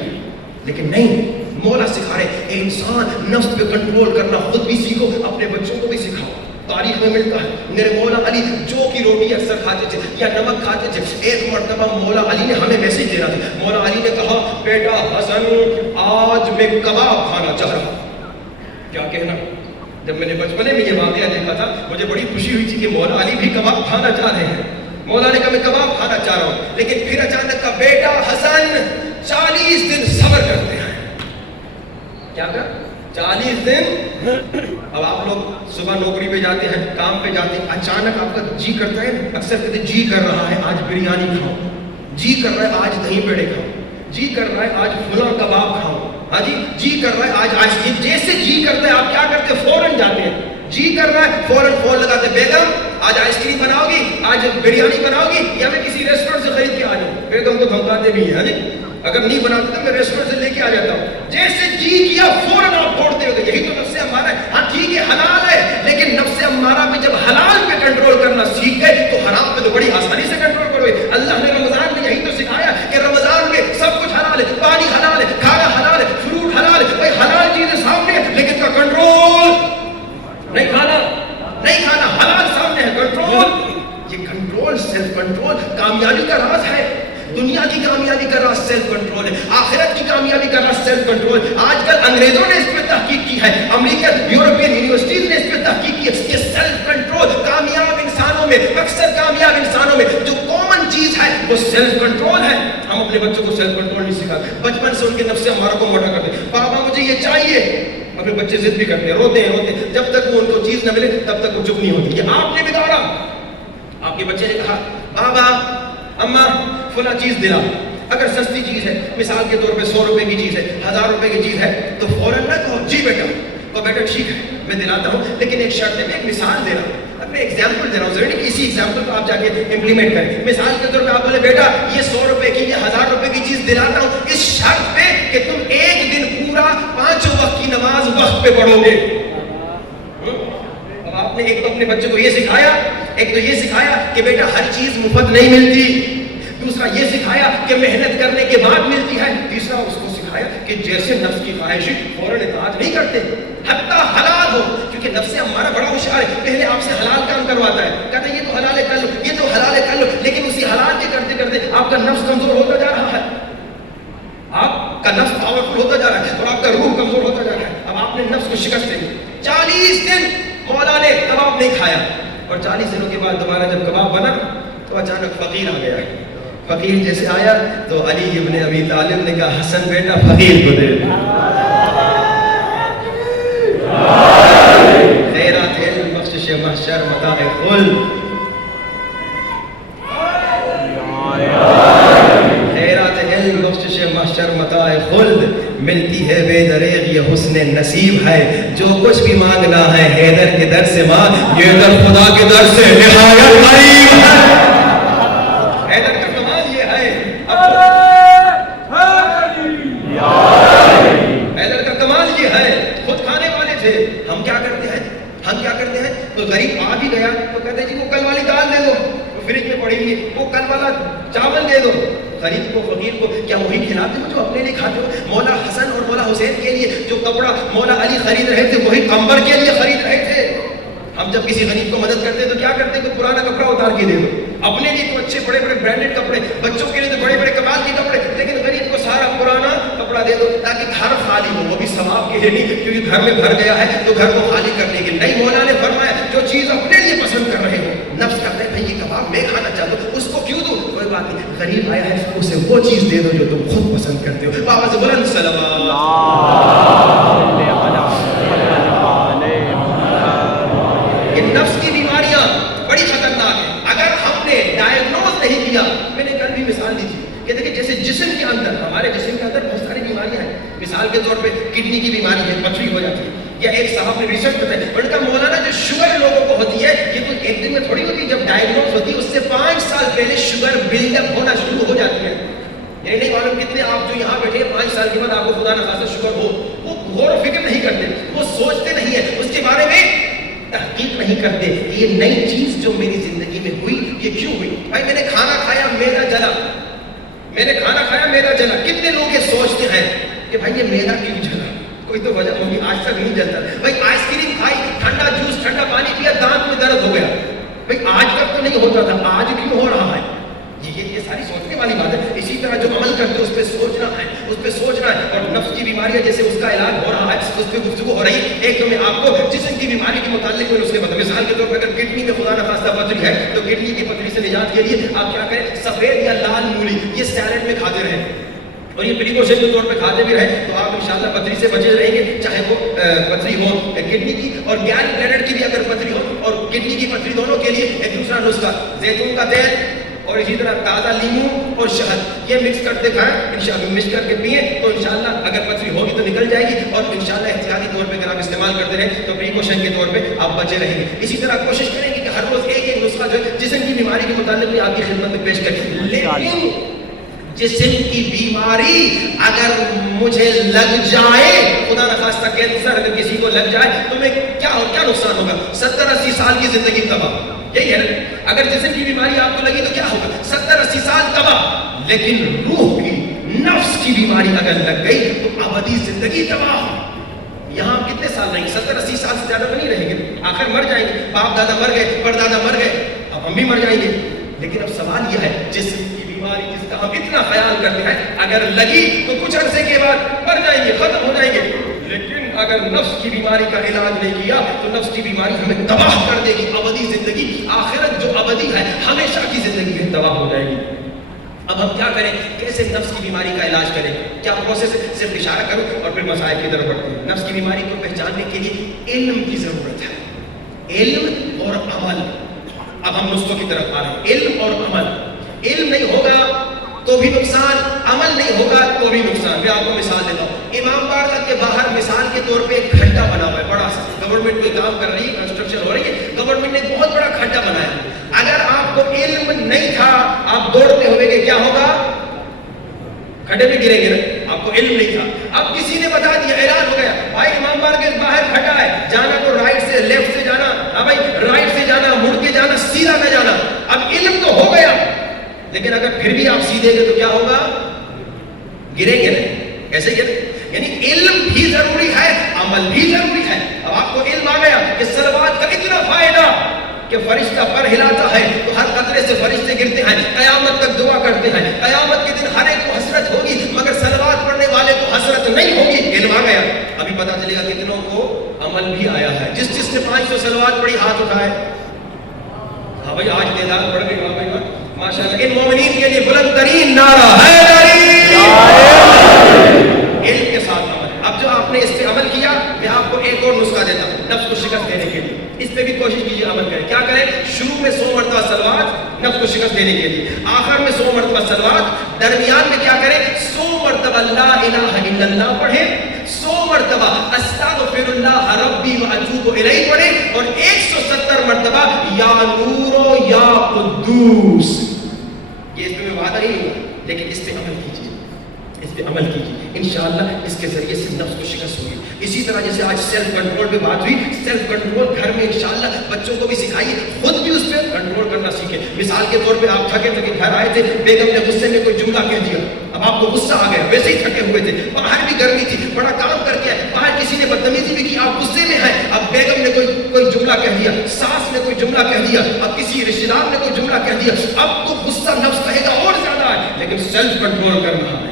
لیکن نہیں, مولا سکھا رہے اے انسان نفس پہ کنٹرول کرنا خود بھی سیکھو, اپنے بچوں کو بھی سکھاؤ. تاریخ میں ملتا ہے میرے مولا علی جو کی روٹی اکثر کھاتے تھے یا نمک کھاتے تھے. ایک مرتبہ مولا علی نے ہمیں میسج دینا تھا. مولا علی نے کہا بیٹا حسن آج میں کباب کھانا چاہ رہا ہوں. کیا کہنا, جب میں نے بچپنے میں یہ واقعہ دیکھا تھا مجھے بڑی خوشی ہوئی تھی کہ مولا علی بھی کباب کھانا چاہ رہے ہیں. مولا نے کہا میں کباب کھانا چاہ رہا ہوں, لیکن پھر اچانک کہا بیٹا حسن 40 دن صبر کرتے ہیں. کیا کہا 40 دن. اب آپ لوگ صبح نوکری پہ جاتے ہیں, کام پہ جاتے ہیں, اچانک آپ کا جی کرتا ہے, اکثر کہتے ہیں جی کر رہا ہے آج بریانی کھاؤ, جی کر رہا ہے آج دہی پیڑے کھاؤ, جی کر رہا ہے آج فلاں کباب کھاؤ, ہاں جی کر رہا ہے آج آئس کریم. جیسے جی کرتا ہے آپ کیا کرتے ہیں فوراً جاتے ہیں. جی کر رہا ہے فوراً فون لگاتے ہیں بیگم آج آئس کریم بناؤ گی, آج بریانی بناؤ گی, یا میں کسی ریسٹورینٹ سے خرید کے آ جاؤں. بیگم کو دھمکاتے بھی ہیں, ہاں جی, اگر نہیں بناتے تو میں ریسٹورینٹ سے لے کے آ جاتا ہوں. جیسے جی کیا فوراً آپ دوڑتے ہو. یہی تو نفس امارہ ہے. ہاں ٹھیک ہے حلال ہے, لیکن نفس امارہ پہ جب حلال پہ کنٹرول کرنا سیکھ گئے تو حرام پہ تو بڑی آسانی سے کنٹرول کرو گے. اللہ نے رمضان میں یہی تو سکھایا کہ رمضان میں سب کچھ حلال ہے, پانی حلال ہے, کھانا حلال ہے, فروٹ حلال ہے. بھائی حلال چیزیں سامنے ہے, لیکن کا کنٹرول نہیں, کھانا حلال سامنے ہے, کنٹرول. یہ کنٹرول, سیلف کنٹرول کامیابی کا راز ہے. دنیا کی کامیابی کا راز سیلف کنٹرول ہے, آخرت کی کامیابی کا راز سیلف کنٹرول. آج کل انگریزوں نے اس پہ تحقیق کی ہے, امریکن یورپین یونیورسٹیز نے اس پہ تحقیق کی ہے کہ سیلف کنٹرول کامیاب انسانوں میں, اکثر کامیاب انسانوں میں جو کامن چیز ہے وہ سیلف کنٹرول ہے. ہم اپنے بچوں کو سیلف کنٹرول نہیں سکھاتے, بچپن سے ان کے نفس امارہ کو موٹا کرتے ہیں. پاپا مجھے یہ چاہیے, اپنے بچے ضد بھی کرتے ہیں, روتے ہیں, جب تک وہ ان کو چیز نہ ملے تب تک وہ چپ نہیں ہوتی. یہ آپ نے بگاڑا. آپ کے بچے نے کہا بابا اماں فلاں چیز دلا, اگر سستی چیز ہے, مثال کے طور پہ 100 روپے کی چیز ہے, 1000 روپے کی چیز ہے, تو فوراً نہ کہو جی بیٹا, تو بیٹا ٹھیک ہے میں دلاتا ہوں, لیکن ایک شرط ہے, میں ایک مثال دے رہا ہوں, میں ایگزامپل دے رہا ہوں, ضروری کہ اسی ایگزامپل کو آپ جا کے امپلیمنٹ کریں. مثال کے طور پہ آپ بولے بیٹا یہ 100 روپے کی یا 1000 روپے کی چیز دلاتا ہوں اس شرط پہ کہ تم ایک دن پورا 5 وقت کی نماز وقت پہ پڑھو گے. اب آپ آپ نے ایک تو اپنے بچے کو یہ سکھایا، ایک تو یہ سکھایا کہ بیٹا ہر چیز مفت نہیں ملتی، دوسرا یہ سکھایا کہ محنت کرنے کے بعد ملتی ہے، تیسرا اس کو سکھایا کہ جیسے نفس کی خواہش فوراً اطاعت نہیں کرتے، حتیٰ حلال ہو، کیونکہ نفس ہمارا بڑا ہوشیار ہے، پہلے آپ سے حلال کام کرواتا ہے، کہتا ہے یہ تو حلال ہے کر لو، یہ تو حلال ہے کر لو، لیکن اسی حلال کے کرتے کرتے آپ کا نفس کمزور ہوتا جا رہا ہے، آپ کا نفس پاورفل ہوتا جا رہا ہے اور آپ کا روح کمزور ہوتا جا رہا ہے۔ اب آپ نے نفس کو شکست دے دی، 40 دن مولا نے کباب نہیں کھایا، اور 40 دنوں کے بعد دوبارہ جب کباب بنا تو اچانک فقیر آ گیا۔ فقیر جیسے آیا تو علی ابن ابی طالب نے کہا حسن بیٹا فقیر کو دے، خیرات علم بخشش محشر متاع خلد، خیرات علم بخشش محشر متاع خلد، ملتی ہے بے دریغ یہ حسن نصیب ہے، جو کچھ بھی مانگنا ہے حیدر کے در سے مانگ، یہ در خدا کے در سے نہایت قریب ہے۔ حیدر کا کمال یہ ہے، حیدر کا کمال یہ ہے، خود کھانے والے تھے، ہم کیا کرتے ہیں تو غریب آ بھی گیا تو کہتے ہیں جی وہ کل والی دال دے دو، وہ فریج میں پڑی ہوئی، وہ کل والا چاول دے دو، غریب کو فقیر کو کیا وہی کھلاتے ہو جو اپنے لیے کھاتے ہو؟ مولا حسن اور مولا حسین کے لیے جو کپڑا مولا علی خرید رہے تھے وہی قمبر کے لیے خرید رہے تھے۔ ہم جب کسی غریب کو مدد کرتے ہیں تو کیا کرتے ہیں کہ پرانا کپڑا اتار کے دے دو، اپنے لیے تو اچھے بڑے بڑے برانڈڈ کپڑے، بچوں کے لیے تو بڑے بڑے کمال کے کپڑے، لیکن غریب کو سارا پرانا کپڑا دے دو تاکہ گھر خالی ہو، وہ بھی ثواب کے لیے نہیں کیونکہ گھر میں بھر گیا ہے تو گھر کو خالی کرنے کے لیے نہیں۔ مولا نے فرمایا جو چیز اپنے لیے پسند کر رہے ہو، نفس کہتا ہے بھائی یہ کباب میں کھانا چاہتا ہوں، اس کو کیوں دوں؟ کوئی بات نہیں، غریب آیا ہے اسے وہ چیز دے دو جو تم خود پسند کرتے ہو۔ بابا سے بلند یہ نفس کی بیماریاں بڑی خطرناک ہیں، اگر ہم نے ڈائیگنوز نہیں کیا۔ میں نے کل بھی مثال دی تھی کہ دیکھیں جیسے جسم کے اندر، ہمارے جسم کے اندر بہت ساری بیماریاں ہیں، مثال کے طور پہ کڈنی کی بیماری ہے، پتھری ہو جاتی ہے، یا ایک صاحب نے ریسرچ بتایا ان کا مولانا جو شوگر لوگوں کو ہوتی ہے یہ تو ایک دن میں تھوڑی ہوتی ہے، جب ڈائیگنوز ہوتی ہے اس سے 5 سال پہلے شوگر بلڈ اپ ہونا شروع ہو جاتی ہے۔ یہ نہیں معلوم کتنے آپ جو یہاں بیٹھے 5 سال کے بعد آپ کو خدا نخواستہ شوگر ہو، وہ غور و فکر نہیں کرتے، وہ سوچتے نہیں ہیں، اس کے بارے میں تحقیق نہیں کرتے کہ یہ نئی چیز جو میری زندگی میں ہوئی یہ کیوں ہوئی۔ بھائی میں نے کھانا کھایا میدا جلا، میں نے کھانا کھایا میدا جلا، کتنے لوگ یہ سوچتے ہیں کہ بھائی یہ میدا کیوں جلا، کوئی تو وجہ ہوگی، آج تک نہیں جلتا۔ بھائی آئس کریم کھائی، ٹھنڈا جوس، ٹھنڈا پانی پیا، دانت میں درد ہو گیا، بھائی آج تک تو نہیں ہوتا تھا، آج کیوں ہو رہا ہے؟ یہ ساری سوچنے والی بات ہے۔ اسی طرح جو عمل کرتے اس پہ سوچنا ہے، اس پہ سوچنا ہے، اور نفس کی بیماریاں جیسے اس کا علاج ہو رہا ہے اس پہ گفتگو ہو رہی ہے۔ ایک تو میں آپ کو جسم کی بیماری کے متعلق میں اس کے بتا، مثال کے طور پر اگر کڈنی میں خدا نخواستہ پتھری ہے تو کڈنی کی پتھری سے نجات کے لیے آپ کیا کریں، سفید یا لال مولی یہ سیلڈ میں کھاتے رہیں، اور یہ پریکوشن کے طور پہ کھاتے بھی رہیں تو آپ انشاءاللہ پتھری سے بچے رہیں گے، چاہے وہ پتھری ہو کڈنی کی اور گیل بلیڈر کی بھی اگر پتھری ہو اور کڈنی کی پتھری، دونوں کے لیے ایک دوسرا نسخہ، زیتون کا تیل اور اسی طرح تازہ لیموں اور شہد یہ مکس کرتے کھائیں، انشاءاللہ مکس کر کے پئیں تو انشاءاللہ اگر پتھری ہوگی تو نکل جائے گی، اور انشاءاللہ احتیاطی طور پہ اگر آپ استعمال کرتے رہیں تو پریکوشن کے طور پہ آپ بچے رہیں گے۔ اسی طرح کوشش کریں گے کہ ہر روز ایک ایک نسخہ جو ہے جسم کی بیماری کے متعلق بھی آپ کی خدمت میں پیش کریں، لیکن جسم کی بیماری اگر مجھے لگ جائے، خدا نخواستہ کینسر اگر کسی کو لگ جائے تو میں کیا نقصان ہوگا؟ 70-80 سال کی زندگی تباہ، یہی ہے نا؟ اگر جسم کی بیماری آپ کو لگی تو کیا ہوگا؟ 70-80 سال تباہ، لیکن روح کی، نفس کی بیماری اگر لگ گئی تو ابدی زندگی تباہ۔ یہاں آپ کتنے سال رہیں گے؟ 70-80 سال سے زیادہ تو نہیں رہیں گے، آخر مر جائیں گے، باپ دادا مر گئے، پردادا مر گئے، اب ہم بھی مر جائیں گے۔ لیکن اب سوال یہ ہے جسم کی بیماری جس کا ہم اتنا خیال کرتے ہیں اگر لگی تو کچھ عرصے کے بعد مر جائیں گے، ختم ہو جائیں گے، لیکن اگر نفس کی بیماری کا علاج نہیں کیا تو نفس کی بیماری ہمیں تباہ کر دے گی، ابدی زندگی، آخرت جو ابدی ہے ہمیشہ کی زندگی ہے تباہ ہو جائے گی۔ اب ہم کیا کریں، کیسے نفس کی بیماری کا علاج کریں، کیا پروسیس ہے؟ صرف اشارہ کروں اور پھر مسائل کی طرف بڑھتے ہیں۔ نفس کی بیماری کو پہچاننے کے لیے علم کی ضرورت ہے، علم اور عمل۔ اب ہم نسخوں کی طرف آ رہے ہیں، علم اور عمل۔ علم نہیں ہوگا تو بھی نقصان، عمل نہیں ہوگا تو بھی نقصان۔ میں آپ کو مثال دیتا ہوں، امام بارگاہ کے باہر مثال کے طور پہ ایک کھڈا بنا ہوا ہے بڑا سا، گورنمنٹ کوئی کام کر رہی ہے، کنسٹرکشن ہو رہی ہے، گورنمنٹ نے ایک بہت بڑا کھڈا بنایا ہے۔ اگر آپ کو علم نہیں تھا، آپ دوڑتے ہوئے کہ کیا ہوگا، کھڈے میں گریں گے نا، آپ کو علم نہیں تھا۔ اب کسی نے بتا دیا، اعلان ہو گیا، بھائی امام بارگاہ کے باہر کھڈا ہے، جانا تو رائٹ سے سے لیفٹ سے جانا, ہاں بھائی رائٹ سے جانا, مڑ کے جانا, سیدھا نہ جانا. اب علم تو ہو گیا, لیکن اگر پھر بھی آپ سیدھے گئے تو کیا ہوگا؟ گریں گے نا, کیسے گرے؟ یعنی علم بھی ضروری ہے, عمل بھی ضروری ہے. اب آپ کو علم آ گیا کہ صلوات کا اتنا فائدہ کہ فرشتہ پر ہلاتا ہے تو ہر قطرے سے فرشتے گرتے ہیں, قیامت تک دعا کرتے ہیں, قیامت کے دن ہر ایک کو حسرت ہوگی مگر صلوات پڑھنے والے کو حسرت نہیں ہوگی. علم آ گیا, ابھی پتہ چلے گا کتنوں کو عمل بھی آیا ہے. جس نے 500 صلوات پڑھی ہاتھ اٹھائے. ہاں بھائی آج تعداد بڑھ گئی, ہاں بھائی ماشاءاللہ. ان مومنین کے لیے بلند ترین نعرہ ہے علم کے ساتھ عمل. اب جو آپ نے اس پہ عمل کیا, میں آپ کو ایک اور نسخہ دیتا ہوں نفس کو شکست دینے کے لیے. اس پہ بھی کوشش کیجیے عمل کریں. کیا کریں؟ شروع میں 100 مرتبہ صلوات نفس کو شکست دینے کے لیے, آخر میں 100 مرتبہ صلوات, درمیان میں کیا کریں؟ 100 مرتبہ لا الہ الا اللہ پڑھیں, 100 مرتبہ استغفر اللہ ربی واتوب الیہ پڑھیں, اور 170 مرتبہ یا نور یا قدوس. یہ اس پہ میں وعدہ نہیں ہوں, لیکن اس پہ عمل کیجیے, اس پہ عمل کیجیے. انشاءاللہ اس کے ذریعے سے نفس کو شکست ہوگی. اسی طرح جیسے آج سیلف کنٹرول پہ بات ہوئی, سیلف کنٹرول گھر میں انشاءاللہ بچوں کو بھی سکھائیے, خود بھی اس پہ کنٹرول کرنا سیکھیں. مثال کے طور پہ آپ تھکے گھر آئے تھے, بیگم نے غصے میں کوئی جملہ کہہ دیا, اب آپ کو غصہ آ گیا, ویسے ہی تھکے ہوئے تھے, باہر بھی گرمی تھی, بڑا کام کر کے آئے, باہر کسی نے بدتمیزی بھی کی, آپ غصے میں ہیں, اب بیگم نے کوئی جملہ کہہ دیا, ساس نے کوئی جملہ کہہ دیا, اب کسی رشتے دار نے کوئی جملہ کہہ دیا, اب تو غصہ نفس کہے گا اور زیادہ ہے, لیکن سیلف کنٹرول کرنا ہے,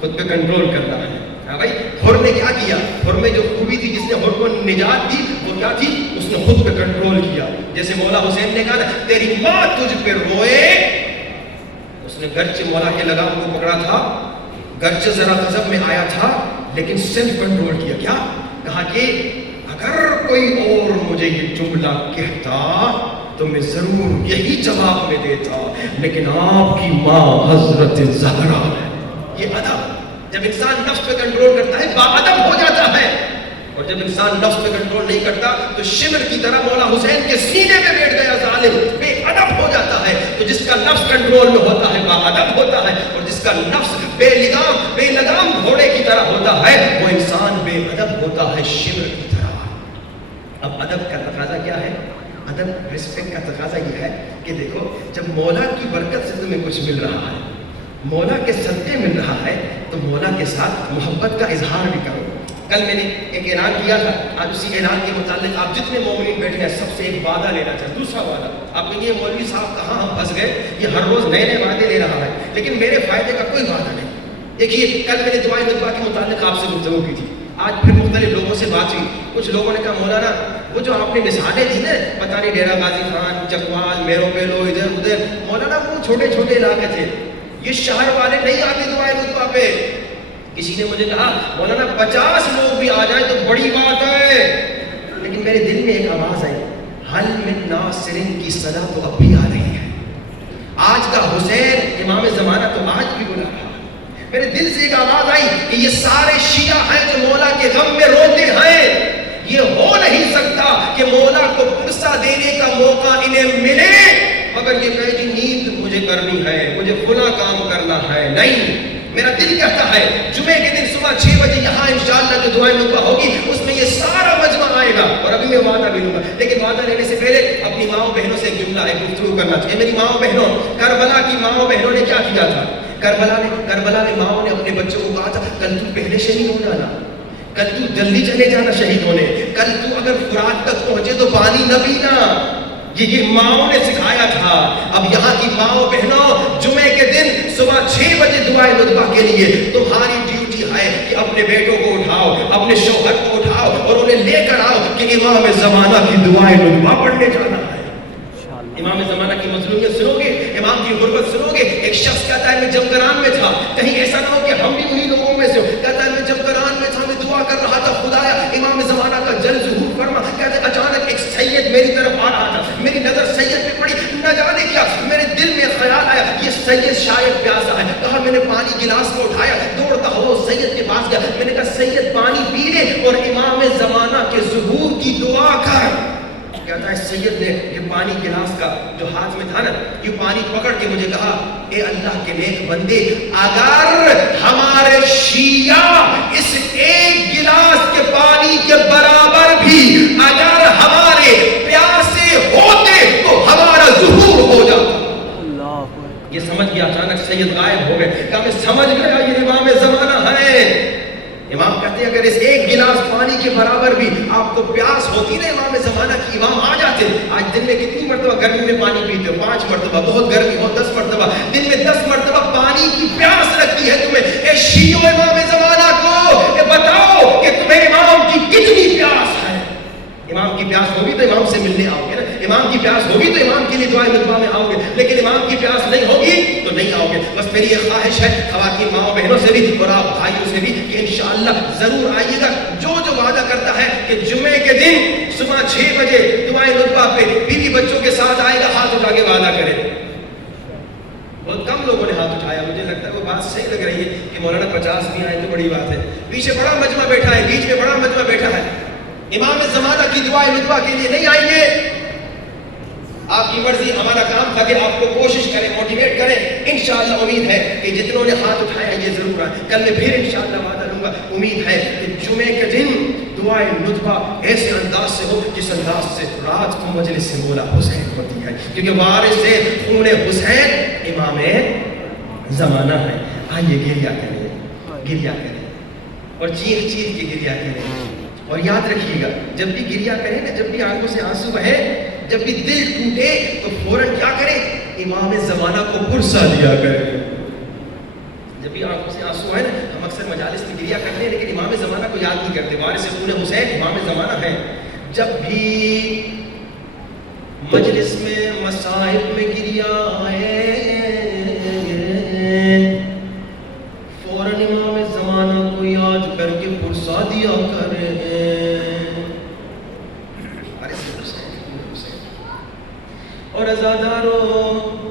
خود پہ کنٹرول کرنا ہے. ہاں بھائی, حر نے کیا کیا؟ حر میں جو خوبی تھی, جس نے حر کو نجات دی, وہ کیا تھی؟ اس نے خود پہ کنٹرول کیا. جیسے مولا حسین نے کہا نا, تیری ماں تجھ پہ روئے, اس نے گرچہ مولا کے لگام کو پکڑا تھا, گرچہ ذرا غضب میں آیا تھا, لیکن سیلف کنٹرول کیا. کیا کہا؟ کہ اگر کوئی اور مجھے یہ جملہ کہتا تو میں ضرور یہی جواب میں دیتا, لیکن آپ کی ماں حضرت زہرا ہے. یہ ادب, جب انسان نفس پہ کنٹرول کرتا ہے باادب ہو جاتا ہے, اور جب انسان نفس پہ کنٹرول نہیں کرتا تو شمر کی طرح مولا حسین کے سینے میں بیٹھ گیا ظالم, بے ادب ہو جاتا ہے. تو جس کا نفس کنٹرول میں ہوتا ہے باادب ہوتا ہے, اور جس کا نفس بے لگام گھوڑے کی طرح ہوتا ہے وہ انسان بے ادب ہوتا ہے, شمر کی طرح. اب ادب کا تقاضا کیا ہے؟ ادب رسپیکٹ کا تقاضا یہ ہے کہ دیکھو, جب مولا کی برکت سے تمہیں کچھ مل رہا ہے, مولا کے صدقے مل رہا ہے, تو مولا کے ساتھ محبت کا اظہار بھی کرو. کل میں نے ایک اعلان کیا تھا, آج اسی اعلان کے متعلق آپ جتنے مومنین بیٹھے ہیں سب سے ایک وعدہ لینا چاہتا. دوسرا وعدہ, آپ کہیں یہ مولوی صاحب کہاں ہم پھنس گئے, یہ ہر روز نئے وعدے لے رہا ہے, لیکن میرے فائدے کا کوئی وعدہ نہیں. دیکھیے, کل میں نے دعائے نطبہ کے متعلق آپ سے گفتگو کی تھی, آج پھر مختلف لوگوں سے بات ہوئی. کچھ لوگوں نے کہا مولانا وہ جو آپ نے مثالیں دی نا, پتہ نہیں ڈیرہ غازی خان, چکوال, میرو میلو, ادھر ادھر, مولانا وہ چھوٹے چھوٹے علاقے تھے, یہ شہر والے نہیں آتے دعائے نطبہ پہ. کسی نے مجھے کہا مولانا 50 لوگ بھی آ جائیں تو بڑی بات ہے, لیکن میرے دل میں ایک آواز آئی, حل من ناصرین کی صدا تو اب بھی آ رہی ہے. آج کا حسین امام زمانہ تو آج بھی بلا رہا. میرے دل سے ایک آواز آئی کہ یہ سارے شیعہ ہیں جو مولا کے غم میں روتے ہیں, یہ ہو نہیں سکتا کہ مولا کو پرسہ دینے کا موقع انہیں ملے مگر یہ کہے کہ نیند مجھے کرنی ہے, مجھے فلاں کام کرنا ہے. نہیں, میرا دل کہتا ہے جمعے کے دن صبح 6 بجے یہاں انشاءاللہ جو دعائیں نطبہ ہوگی اس میں یہ سارا مجمع آئے گا, اور ابھی میں وعدہ بھی لوں گا, لیکن وعدہ لینے سے پہلے اپنی ماؤں بہنوں سے ایک جملہ گفتگو کرنا چاہیے. میری ماؤں بہنوں, کربلا کی ماؤں بہنوں نے کیا کیا تھا؟ کربلا میں ماؤں نے اپنے بچوں کو کہا تھا کل تو پہلے شہید ہو جانا, کل تو جلدی چلے جانا شہید ہونے, کل تو اگر فرات تک پہنچے تو پانی نہ پینا. یہ ماؤں نے سکھایا تھا. اب یہاں کی ماؤں بہنوں, جمعے کے دن صبح 6 بجے دعائے نطبہ کے لیے تمہاری ڈیوٹی ہے کہ اپنے بیٹوں کو اٹھاؤ, اپنے شوہر کو اٹھاؤ اور انہیں لے کر آؤ کہ امام زمانہ کی دعائے نطبہ پڑھنے جانا ہے. امام زمانہ کی مظلومیت سنو گے, امام کی غربت سنو گے. ایک شخص کہتا ہے میں جمکران میں تھا, کہیں ایسا نہ ہو کہ ہم بھی انہی لوگوں میں سے ہو. کہتا ہے میں جمکران میں تھا, میں دعا کر رہا تھا, خدایا امام زمانہ کا جلد ظہور فرما. کہتے ہیں اچانک ایک سید میری طرف آ رہا تھا, میری نظر سید پہ پڑی, نہ جانے کیا میرے دل میں خیال آیا یہ سید شاید پیاسا ہے. کہا میں نے پانی گلاس کو اٹھایا, دوڑتا ہوا سید کے پاس گیا, میں نے کہا سید پانی پی لے اور امام زمانہ کے ظہور کی دعا کر. کہتا ہے سید نے یہ پانی گلاس کا جو ہاتھ میں تھا نا, یہ پانی پکڑ کے مجھے کہا اے اللہ کے نیک بندے, اگر ہمارے شیعہ اس ایک گلاس کے پانی کے برابر بھی اگر ہمارے سید غائب ہو گئے کہ میں سمجھ گیا یہ امام زمانہ ہے. امام کہتے ہیں اگر اس ایک گلاس پانی کے برابر بھی آپ کو پیاس ہوتی نا امام زمانہ کی امام آ جاتے. آج دن میں کتنی مرتبہ گرمی میں پانی پیتے ہو؟ 5 مرتبہ. بہت گرمی ہو 10 مرتبہ. دن میں 10 مرتبہ پانی کی پیاس لگتی ہے تمہیں. اے شیعو امام زمانہ کو بتاؤ کہ تمہیں امام کی کتنی پیاس ہے. امام کی پیاس ہوگی تو امام سے ملنے آؤ گے نا. امام کی پیاس ہوگی تو امام کے لیے دعائیں مدعا میں آؤ گے. لیکن امام کی پیاس نہیں ہوگی تو نہیں آؤ گے. بس میری یہ خواہش ہے خواتین ماؤں بہنوں سے بھی اور آپ بھائیوں سے بھی کہ انشاءاللہ ضرور آئیے گا. جو وعدہ کرتا ہے کہ جمعے کے دن صبح 6 بجے دعائیں مدعا پہ بیوی بچوں کے ساتھ آئے گا, ہاتھ اٹھا کے وعدہ کرے. بہت کم لوگوں نے ہاتھ اٹھایا. مجھے لگتا ہے وہ بات صحیح لگ رہی ہے کہ مولانا 50 بھی آئے تو بڑی بات ہے. پیچھے بڑا مجمع بیٹھا ہے, بیچ میں بڑا مجمع بیٹھا ہے. امام زمانہ کی دعائیں مدعا کے لیے نہیں آئیں گے. آپ کی مرضی. ہمارا کام تھا کہ آپ کو کوشش کریں, موٹیویٹ کریں. انشاءاللہ امید ہے کہ جتنوں نے ہاتھ اٹھایا یہ ضرور آئے. کل میں پھر انشاءاللہ وعدہ لوں گا. امید ہے کہ جمعے کے دن دعائیں مدعا ایسے انداز سے ہو جس انداز سے رات کو مجلس سے مولا حسین ہوتی ہے, کیونکہ وارث سے خون حسین امام زمانہ ہے. آئیے گریا کریں, گریا کریں اور چیخ چیخ کے گریا کریں. اور یاد رکھیے گا جب بھی گریا کریں نا, جب بھی آنکھوں سے آنسو بہے, جب بھی دل ٹوٹے تو فوراً کیا کریں, امام زمانہ کو پرسا دیا کریں. جب بھی آنکھوں سے آنسو آئے نا, ہم اکثر مجالس میں گریا کرتے ہیں لیکن امام زمانہ کو یاد نہیں کرتے. وارث خون حسین امام زمانہ ہے. جب بھی مجلس میں مصائب میں گریا آئے فوراً امام زمانہ کو یاد کر کے پرسا دیا کریں. اور عزاداروں,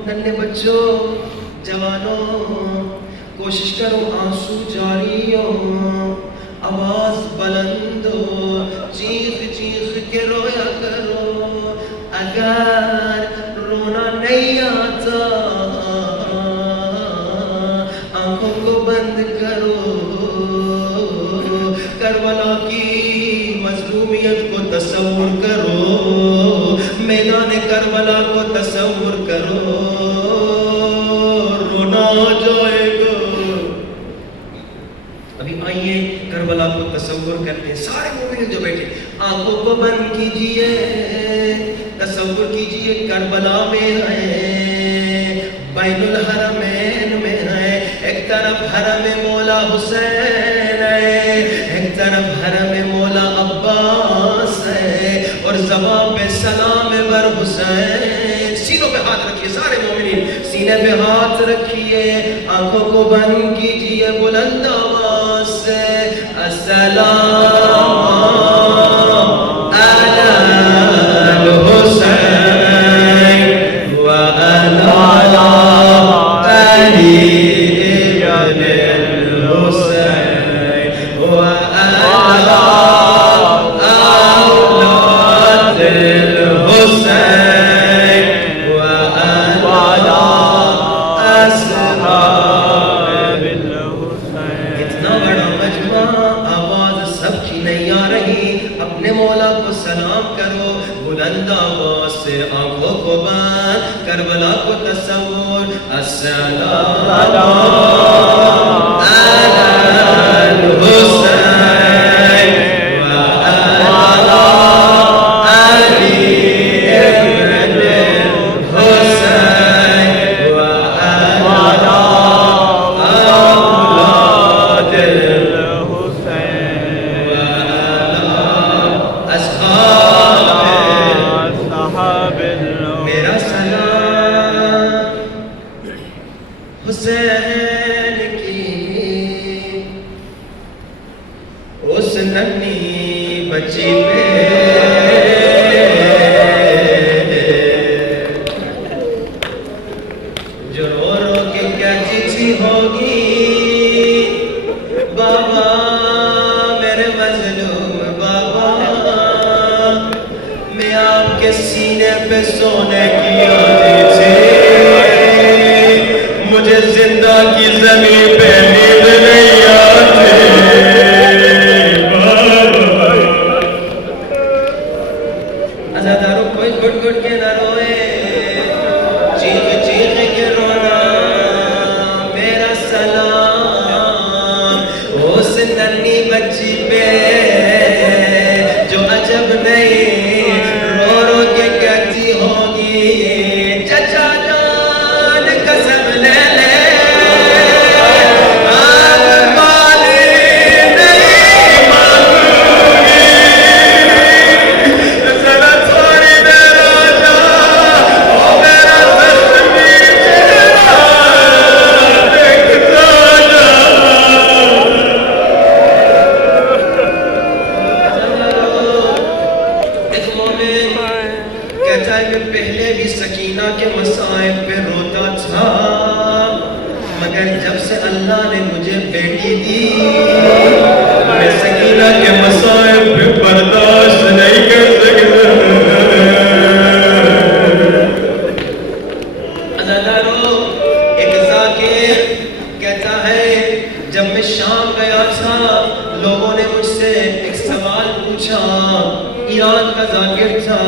ننھے بچوں, جوانوں, کوشش کرو آنسو جاری ہو, آواز بلند ہو, چیخ چیخ کے رویا کرو. اگر رونا نہیں آتا آنکھوں کو بند کرو. کربلا کی مظلومیت کو تصور کرو, میدان کربلا کو تصور کرو, رونا آ جائے گا. ابھی آئیے کربلا کو تصور کرتے ہیں. سارے مومن جو بیٹھے آنکھوں کو بند کیجئے, تصور کیجئے کربلا میں ہیں, بین الحرمین میں ہیں. ایک طرف حرم مولا حسین ہے, ایک طرف حرم مولا عباس ہے, اور زبان پہ سلام بر حسین. سینوں پہ ہاتھ رکھیے سارے مومنین, سینے پہ ہاتھ رکھیے, آنکھوں کو بند کیجئے بلند آواز سے. السلام علی الحسین و علی علی ابن الحسین و علی اولاد الحسین و علی اصحاب الحسین. اتنا بڑا مجمع, آواز سب کی نہیں آ رہی. اپنے مولا کو سلام کرو بلند آواز سے, آنکھوں کو بند, کربلا کو تصور. السلام علی الحسین و علی علی ابن الحسین و علی اولاد الحسین و علی اصحاب. میرا سلام حسین کی اس ننھی بچی پہ, جو رو رو کے کہتی تھی ہوگی بابا میرے مظلوم بابا, میں آپ کے سینے پہ سونے کی آتی تھی, مجھے زندہ کی زمین پہ نیند نہیں آتی. عزاداروں کوئی گھٹ گھٹ کے نہ روئے, چیخ چیخ کے رونا. ہے میں پہلے بھی سکینہ کے مصائب پہ روتا تھا، مگر جب سے اللہ نے مجھے بیٹی دی میں سکینہ کے مصائب پہ برداشت نہیں کر سکتا۔ عزیزانو، ایک ذاکر کہتا ہے جب میں شام گیا تھا لوگوں نے مجھ سے ایک سوال پوچھا، ایران کا ذاکر تھا،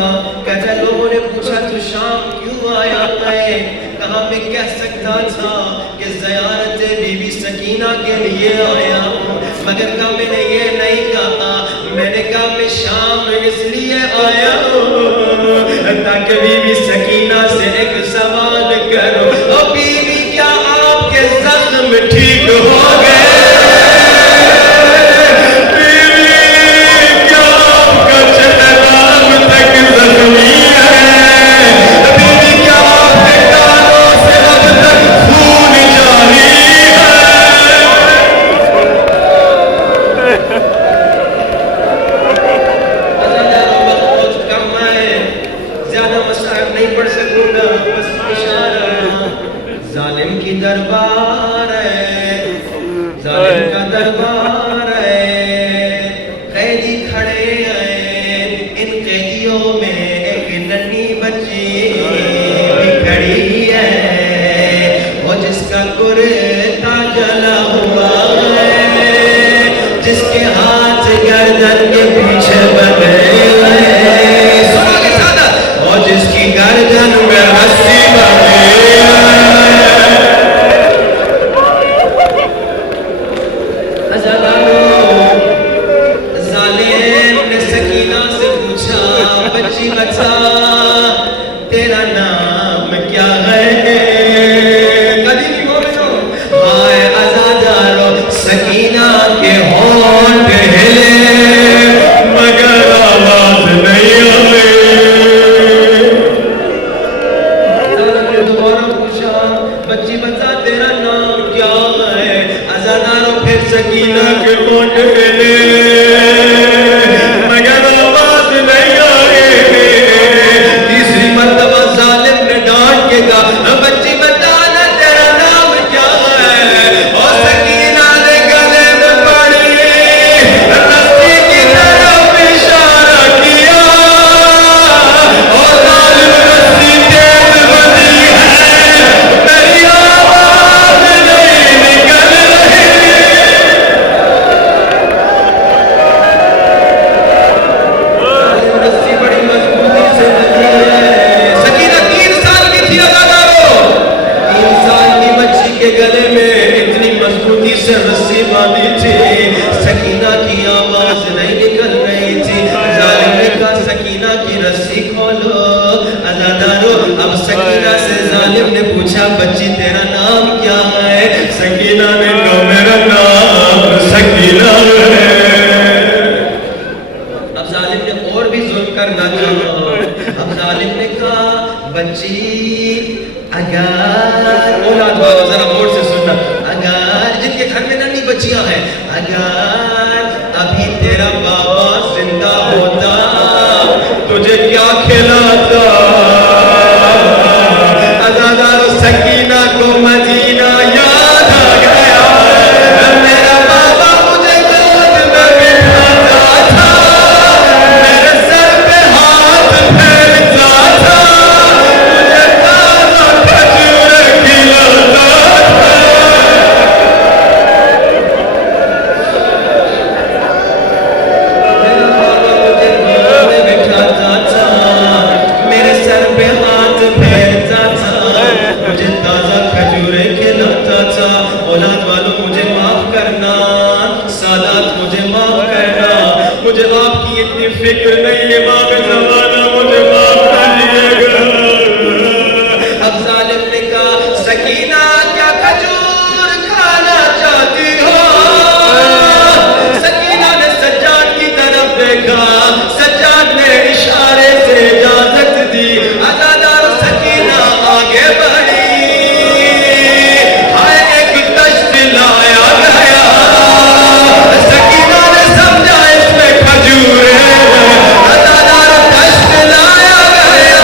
کہتا ہے لوگوں نے پوچھا تو شام کیوں آیا ہے؟ کہا میں کہہ سکتا تھا کہ زیارت بی بی سکینہ کے لیے آیا ہوں، مگر کہا میں نے یہ نہیں کہا، میں نے کہا میں شام اس لیے آیا ہوں تاکہ بی بی سکینہ سے ایک سوال کرو، او بی بی کیا آپ کے زخم ٹھیک ہو گئے؟ ظالم کی دربار ہے، ظالم کا دربار ہے، قیدی کھڑے ہیں، ان قیدیوں میں ایک ننھی بچی بھی کھڑی ہے، وہ جس کا کرتا جلا ہوا ہے، جس کے ہاتھ گردن کے پیچھے بندھے ہیں، سنو کے ساتھ، اور جس کی گردن میں رسی بندھی تیرا نام کیا ہے؟ کبھی نہیں بولو ہائے عزادارو، سکینہ کے ہونٹ ہلے مگر آواز نہیں آئی۔ دوبارہ پوچھا بچی بتا تیرا نام کیا ہے؟ عزادارو پھر سکینہ کے ہونٹ ہلے مگر آواز نہیں آئی۔ بچی بتانا تیرا نام کیا ہے؟ اور سکینہ نے گلے میں پڑی رسی کی طرف اشارہ کیا، اور ظالم رسی تیز بندھی ہے، میری آواز نہیں نکل رہی۔ ظالم رسی بڑی مضبوطی سے بندھی ہے، سکینہ 3 سال کی تھی، 3 سال کی بچی کے گلے میں اتنی مضبوطی سے رسی باندھی تھی، سکینہ کی آواز نہیں نکل رہی تھی۔ ظالم نے کہا سکینہ کی رسی کھولو۔ عزادارو، اب سکینہ سے ظالم نے پوچھا بچی تیرا نام کیا ہے؟ سکینہ نے کہا میرا نام سکینہ ہے۔ اب ظالم نے اور بھی ظلم کرنا چاہا، اب ظالم نے کہا بچی اگر، اولاد والو ذرا غور سے سننا، اگر جن کے گھر میں ننھی بچیاں ہیں، اگر ابھی تیرا بابا زندہ ہوتا تجھے کیا کھلاتا؟ عزادارو، سکینہ کو مدینہ یاد آ گیا، میرا بابا مجھے گود میں بٹھاتا تھا، میرے سر پہ ہاتھ پھیرتا تھا، مجھے آپ کی اتنی فکر نہیں، امام زمانہ مجھے معاف کر دیے گا۔ اب ظالم نے کہا سکینہ کیا کھجور کھانا چاہتی ہو؟ سکینہ نے سجاد کی طرف دیکھا، سجاد نے اشارے سے اجازت دی، عزادارو سکینہ آگے بڑھی، ہائے ایک تشت لایا گیا، سکینہ نے سمجھا اس میں کھجور ہے، عزادارو تشت لایا گیا،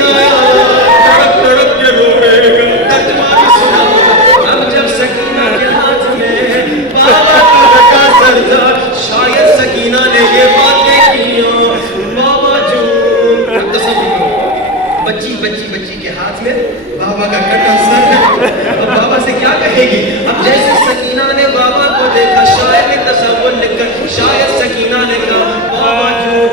نہیں آیا، تڑپ تڑپ کے روے گا، ترجمہ بھی سنا۔ اب جب سکینہ کے ہاتھ میں بابا کا رکھا سر تھا، شاید سکینہ نے یہ باتیں کی ہوں، بابا جو تصور کرو، بچی کے ہاتھ میں بابا کا کٹا سر ہے، اب بابا سے کیا کہے گی؟ اب جیسے سکینہ نے بابا کو دیکھا، شاید نے تصور لکھ کر شاید سکینہ نے کہا بابا جو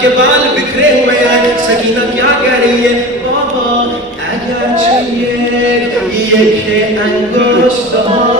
کے بال بکھرے ہوئے ہیں. سکینہ کیا کہہ رہی ہے؟ بابا اگر چاہیے یہ کہ انگشتوں